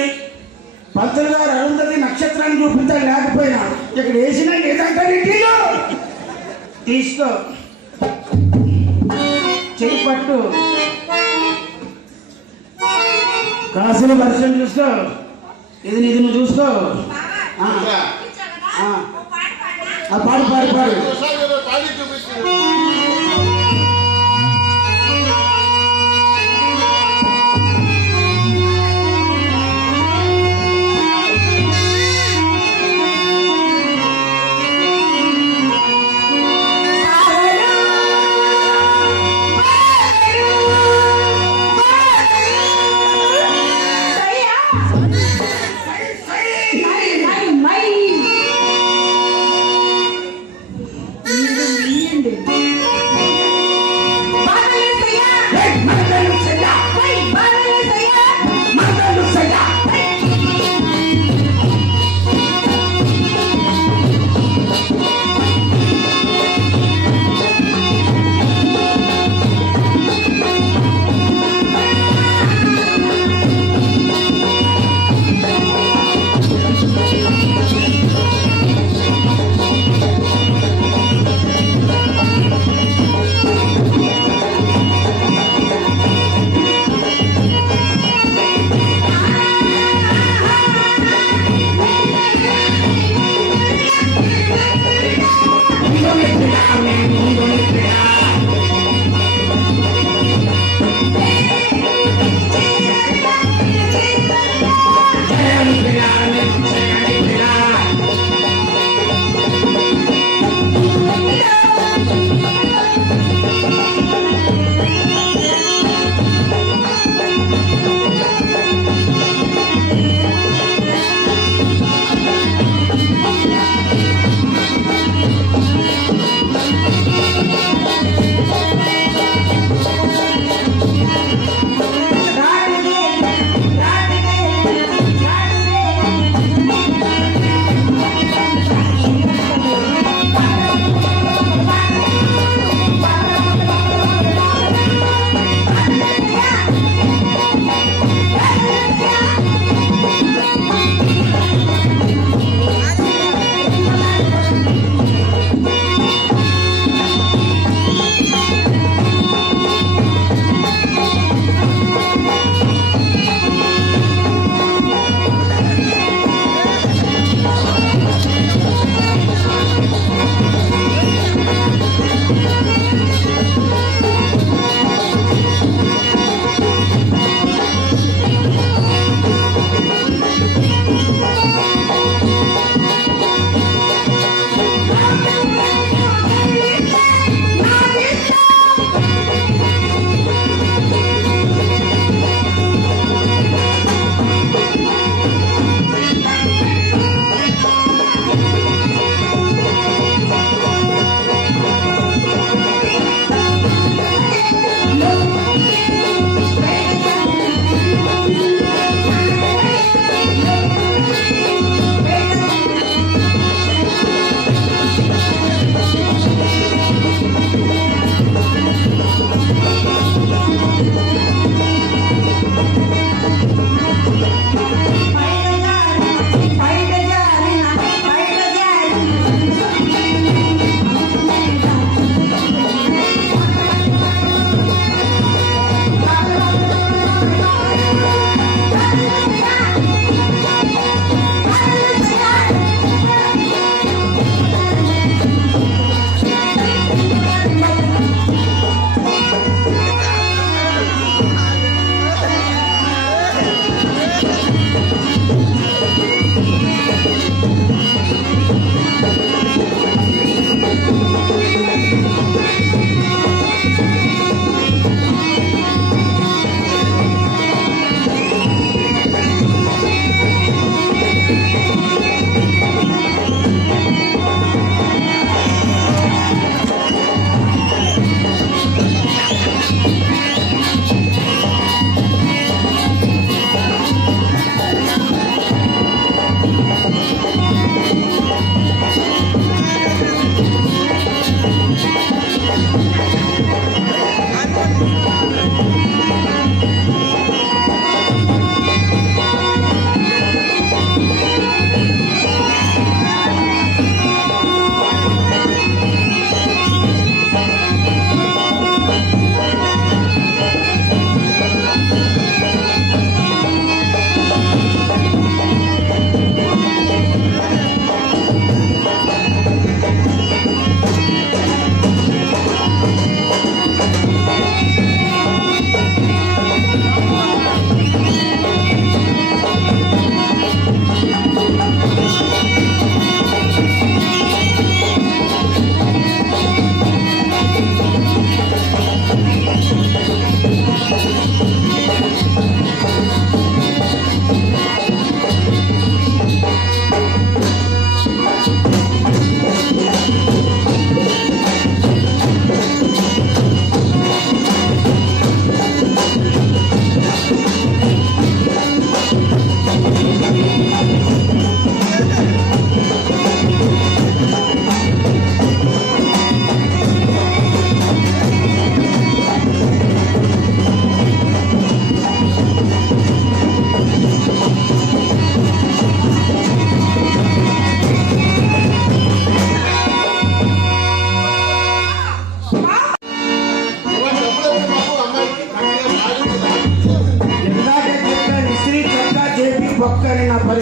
పంతులు గారు అరుంధతి నక్షత్రాన్ని చూపించాలి, లేకపోయినా ఇక్కడ వేసినా ఏదంటారు? తీసుకో, చెయ్యి పట్టు, కాసులు పరిశ్రమ చూసుకో. ఇది నీది, నువ్వు చూసుకో. పాడు పాడు పాడు. పాడి చూపిస్తుంది.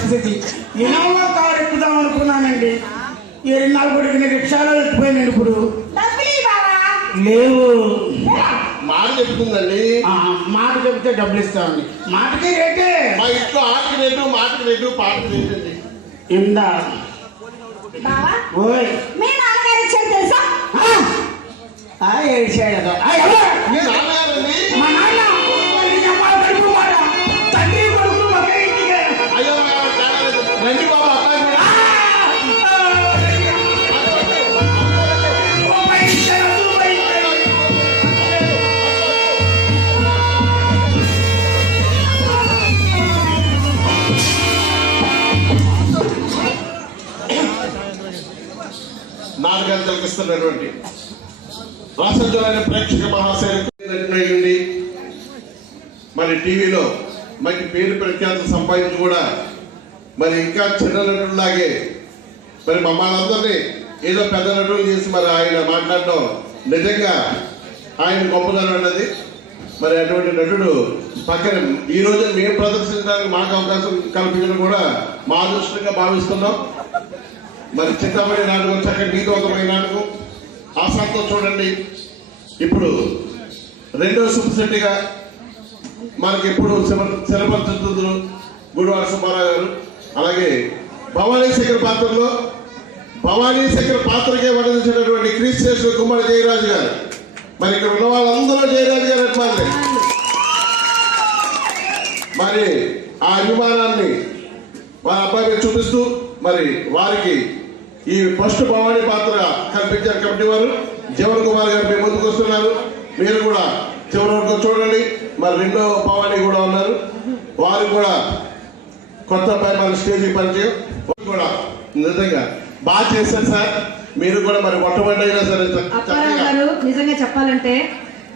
పరిస్థితి. ఇనోవా కారు ఎక్కుదాం అనుకున్నానండి. 7-4 రిక్షాలో ఎక్కిపోయినాడు. ఇప్పుడు డబ్బులు ఇవ్వు బావా. లేవు. మాట చెప్తుందండి. మాట చెప్తే డబ్బులు ఇస్తామండి. మాటకి రేటే. మా ఇంట్లో ఆటకి రేటు, మాటకి రేటు, పాటకి రేటు అండి. ఇందా బావా ఓయ్ మీ నాన్నగారు ఇచ్చాడు తెలుసా? ఏడ్చాడు. మీ నాన్నగారండి. మా నాన్న కడుపు మాట తండ్రి కొడుకు ఒకే ఇంటికి. అయ్యో రండి బాబు అబ్బాయి కూడా. నాన్నగారు తిలకిస్తున్నటువంటి రాసంజలైన ప్రేక్షక మహాశైలి మరి టీవీలో మంచి పేరు ప్రఖ్యాతులు సంపాదించి కూడా మరి ఇంకా చిన్న నటులాగే మరి మమ్మల్ని అందరినీ ఏదో పెద్ద నటులు చేసి మరి ఆయన మాట్లాడడం నిజంగా ఆయన గొప్పదనం అన్నది. మరి అటువంటి నటుడు పక్కన ఈ రోజు మేము ప్రదర్శించడానికి మాకు అవకాశం కల్పించడం కూడా మా అదృష్టంగా భావిస్తున్నాం. మరి చింతామణి నాటకం చక్కటి గీతోకమైన నాటకం ఆశాంతో చూడండి. ఇప్పుడు రెండో సుబ్సెట్టిగా మనకి ఎప్పుడు శిలపరుచుతున్నారు గుడివాడ సుబ్బారావు గారు. అలాగే భవానీ శేఖర్ పాత్రకే వర్ణించినటువంటి క్రీస్తు కుమార్ జయరాజు గారు. మరి ఇక్కడ ఉన్న వాళ్ళందరూ జయరాజు గారు అభిమానులే. మరి ఆ అభిమానాన్ని వారి అబ్బాయి మీద చూపిస్తూ మరి వారికి ఈ ఫస్ట్ భవానీ పాత్ర కల్పించారు కమిటీ వారు. జీవన్ కుమార్ గారు మీ ముందుకు వస్తున్నారు. మీరు కూడా చివరి వరకు చూడండి. మరి రెండో భవానీ కూడా ఉన్నారు. వారు కూడా కొత్త అబ్బాయి మన స్టేజ్కి పరిచయం కూడా నిజంగా బాగా చేశారు సార్. మీరు కూడా మరి మొట్టమొదటి అయినా సరే అప్పారావు గారు నిజంగా చెప్పాలంటే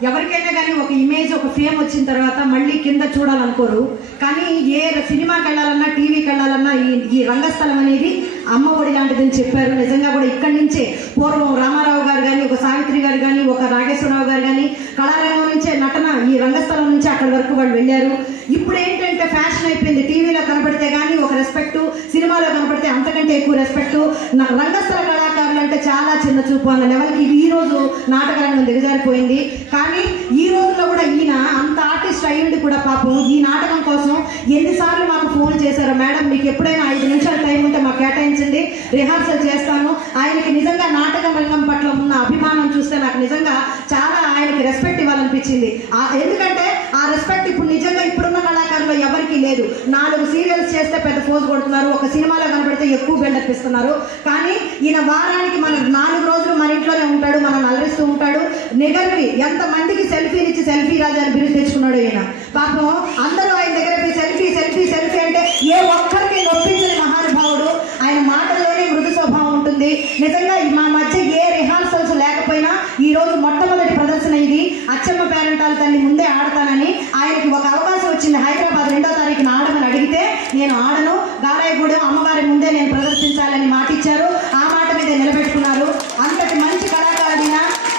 ఎవరికైనా కానీ ఒక ఇమేజ్ ఒక ఫేమ్ వచ్చిన తర్వాత మళ్ళీ కింద చూడాలనుకోరు. కానీ ఏ సినిమాకి వెళ్ళాలన్నా టీవీకి వెళ్ళాలన్నా ఈ రంగస్థలం అనేది అమ్మ ఒడి లాంటిదని చెప్పారు. నిజంగా కూడా ఇక్కడి నుంచే పూర్వం రామారావు గారు కానీ ఒక సావిత్రి గారు కానీ ఒక నాగేశ్వరరావు గారు కానీ కళారంగం నుంచే నటన ఈ రంగస్థలం నుంచి అక్కడి వరకు వాళ్ళు వెళ్ళారు. ఇప్పుడు ఏంటంటే ఫ్యాషన్ అయిపోయింది. టీవీలో కనపడితే కానీ ఒక రెస్పెక్ట్, సినిమాలో కనపడితే అంతకంటే ఎక్కువ రెస్పెక్ట్. రంగస్థల కళాకారులు అంటే చాలా చిన్న చూపు అన్న లెవెల్కి ఈ రోజు నాటక రంగం దిగజారిపోయింది. కానీ ఈ రోజుల్లో కూడా ఈయన అంత ఆర్టిస్ట్ అయ్యింది కూడా పాపం ఈ నాటకం కోసం ఎన్నిసార్లు మాకు ఫోన్ చేశారు. మేడం మీకు ఎప్పుడైనా 5 నిమిషాల టైం ఉంటే మాకు కేటాయించండి, రిహార్సల్ చేస్తాను. ఆయనకి నిజంగా నాటక రంగం పట్ల ఉన్న అభిమానం చూస్తే నాకు నిజంగా చాలా ఆయనకి రెస్పెక్ట్ ఇవ్వాలనిపించింది. ఎందుకంటే ఆ రెస్పెక్ట్ ఇప్పుడు నిజంగా ఇప్పుడున్న కళాకారులు ఎవరికి లేదు. 4 సీరియల్స్ చేస్తే పెద్ద పోజ్ కొడుతున్నారు, ఒక సినిమాలో కనబడితే ఎక్కువ బిల్డప్ ఇస్తున్నారు. కానీ ఈయన వారానికి మన 4 రోజులు మన ఇంట్లోనే ఉంటాడు, మనం అలరిస్తూ ఉంటాడు. నిగర్వి ఎంతమందికి సెల్ఫీలు ఇచ్చి సెల్ఫీ రాజా అని బిరుదు తెచ్చుకున్నాడు ఈయన. పాపం అందరూ ఆయన దగ్గర సెల్ఫీ సెల్ఫీ సెల్ఫీ అంటే ఏ ఒక్కరికి నొప్పించని మహానుభావుడు. ఆయన మాటల్లోనే మృదు స్వభావం ఉంటుంది. నిజంగా మా మధ్య ఏ రిహార్సల్స్ లేకపోయినా ఈ రోజు మొట్టమొదటి ప్రదర్శన ఇది. అచ్చమ్మ పేరంటాల తల్లి ముందే ఆడతానని ఆయనకి ఒక అవకాశం వచ్చింది. హైదరాబాద్ 2వ తారీఖున ఆడమని అడిగితే నేను ఆడను, గారాయగూడెం అమ్మవారి ముందే నేను ప్రదర్శించాలని మాటిచ్చారు. ఆ మాట మీద నిలబెట్టుకున్నారు. అంతటి మంచి కళాకారుడిన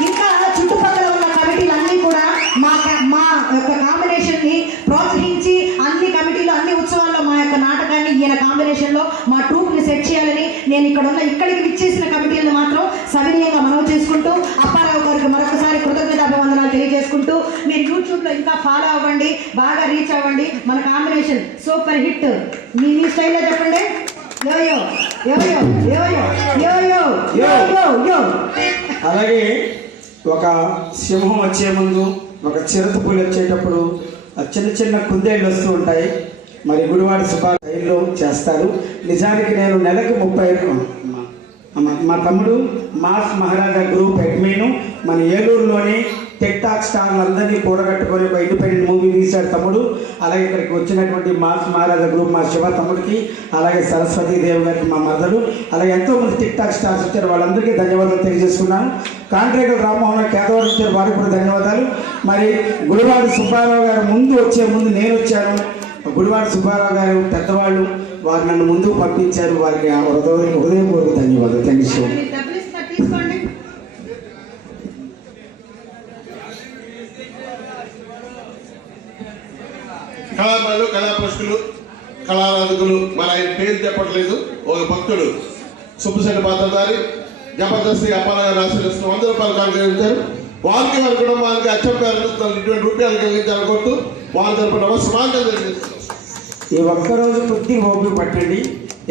ఇంకా చుట్టుపక్కల ఉన్న కమిటీలన్నీ కూడా మా యొక్క కాంబినేషన్ ని ప్రోత్సహించి అన్ని కమిటీలు అన్ని ఉత్సవాల్లో మా యొక్క నాటకాన్ని ఈయన కాంబినేషన్ లో మా ట్రూప్ ని సెట్ చేయాలని నేను ఇక్కడికి విచ్చేసిన కమిటీలను మాత్రం సవినీయంగా మనవి చేసుకుంటూ అప్పారావు గారికి మరొకసారి కృతజ్ఞతాభివందనాలు తెలియజేసుకుంటూ మీరు యూట్యూబ్ లో ఇంకా ఫాలో అవ్వండి, బాగా రీచ్ అవ్వండి. మన కాంబినేషన్ సూపర్ హిట్. మీ స్టైల్లో చెప్పండి. Yo yo yo yo yo yo yo yo yo yo yo. అలాగే ఒక సింహం వచ్చే ముందు ఒక చిరుత పులి వచ్చేటప్పుడు చిన్న చిన్న కుందేళ్ళు వస్తూ ఉంటాయి. మరి గుడివాడ సుబ్బారావు చేస్తారు. నిజానికి నేను నెలకు 30 మా తమ్ముడు మాస్ మహారాజా గ్రూప్ అడ్మిన్ మన ఏలూరులోని టిక్ టాక్ స్టార్లందరినీ కూడగట్టుకొని ఒక ఇండిపెండెంట్ మూవీ తీశాడు తమ్ముడు. అలాగే ఇక్కడికి వచ్చినటువంటి మాస్ మహారాజా గ్రూప్ మా శివ తమ్ముడికి, అలాగే సరస్వతీదేవి గారికి మా మదరు, అలాగే ఎంతోమంది టిక్ టాక్ స్టార్స్ వచ్చారు. వాళ్ళందరికీ ధన్యవాదాలు తెలియజేసుకున్నాను. కాంట్రేకల్ రామ్మోహన్ కేదవాడు వచ్చారు, వారికి కూడా ధన్యవాదాలు. మరి గుడివాడ సుబ్బారావు గారు వచ్చే ముందు నేను వచ్చాను. గుడివాడ సుబ్బారావు గారు పెద్దవాళ్ళు, వారు నన్ను ముందుకు పంపించారు. వారికి హృదయపూర్వక ధన్యవాదాలు. Thank you so much. తీసుకోండి. కళాకారులు, కళాపోషకులు కళారాధకులు మన ఆయన పేరు చెప్పట్లేదు, ఒక భక్తుడు సుబ్బశెట్టి పాత్రధారి జబర్దస్తి అప్పారావు ఆశీర్వదిస్తూ 100 రూపాయలు కానుకరించారు. వారికి వారి కుటుంబానికి అచ్చంపేరు 20 రూపాయలు కలిగించాలనుకుంటూ వారి తరపు నమస్కారం తెలియజేస్తున్నారు. ఈ ఒక్కరోజు కొద్ది ఓపిక పట్టండి,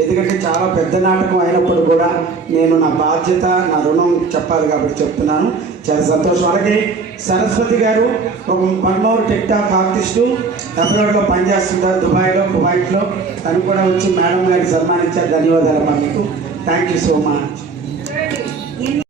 ఎందుకంటే చాలా పెద్ద నాటకం అయినప్పుడు కూడా నేను నా బాధ్యత, నా రుణం చెప్పాలి కాబట్టి చెప్తున్నాను. చాలా సంతోషం. అలాగే సరస్వతి గారు ఒక మన్మోర్ టిక్ టాక్ ఆర్టిస్టు, అబ్రాడ్లో పనిచేస్తుంటారు, దుబాయ్లో, కువైట్లో. తను కూడా వచ్చి మేడం గారికి సన్మానించారు. ధన్యవాదాలు మీకు. Thank you so much.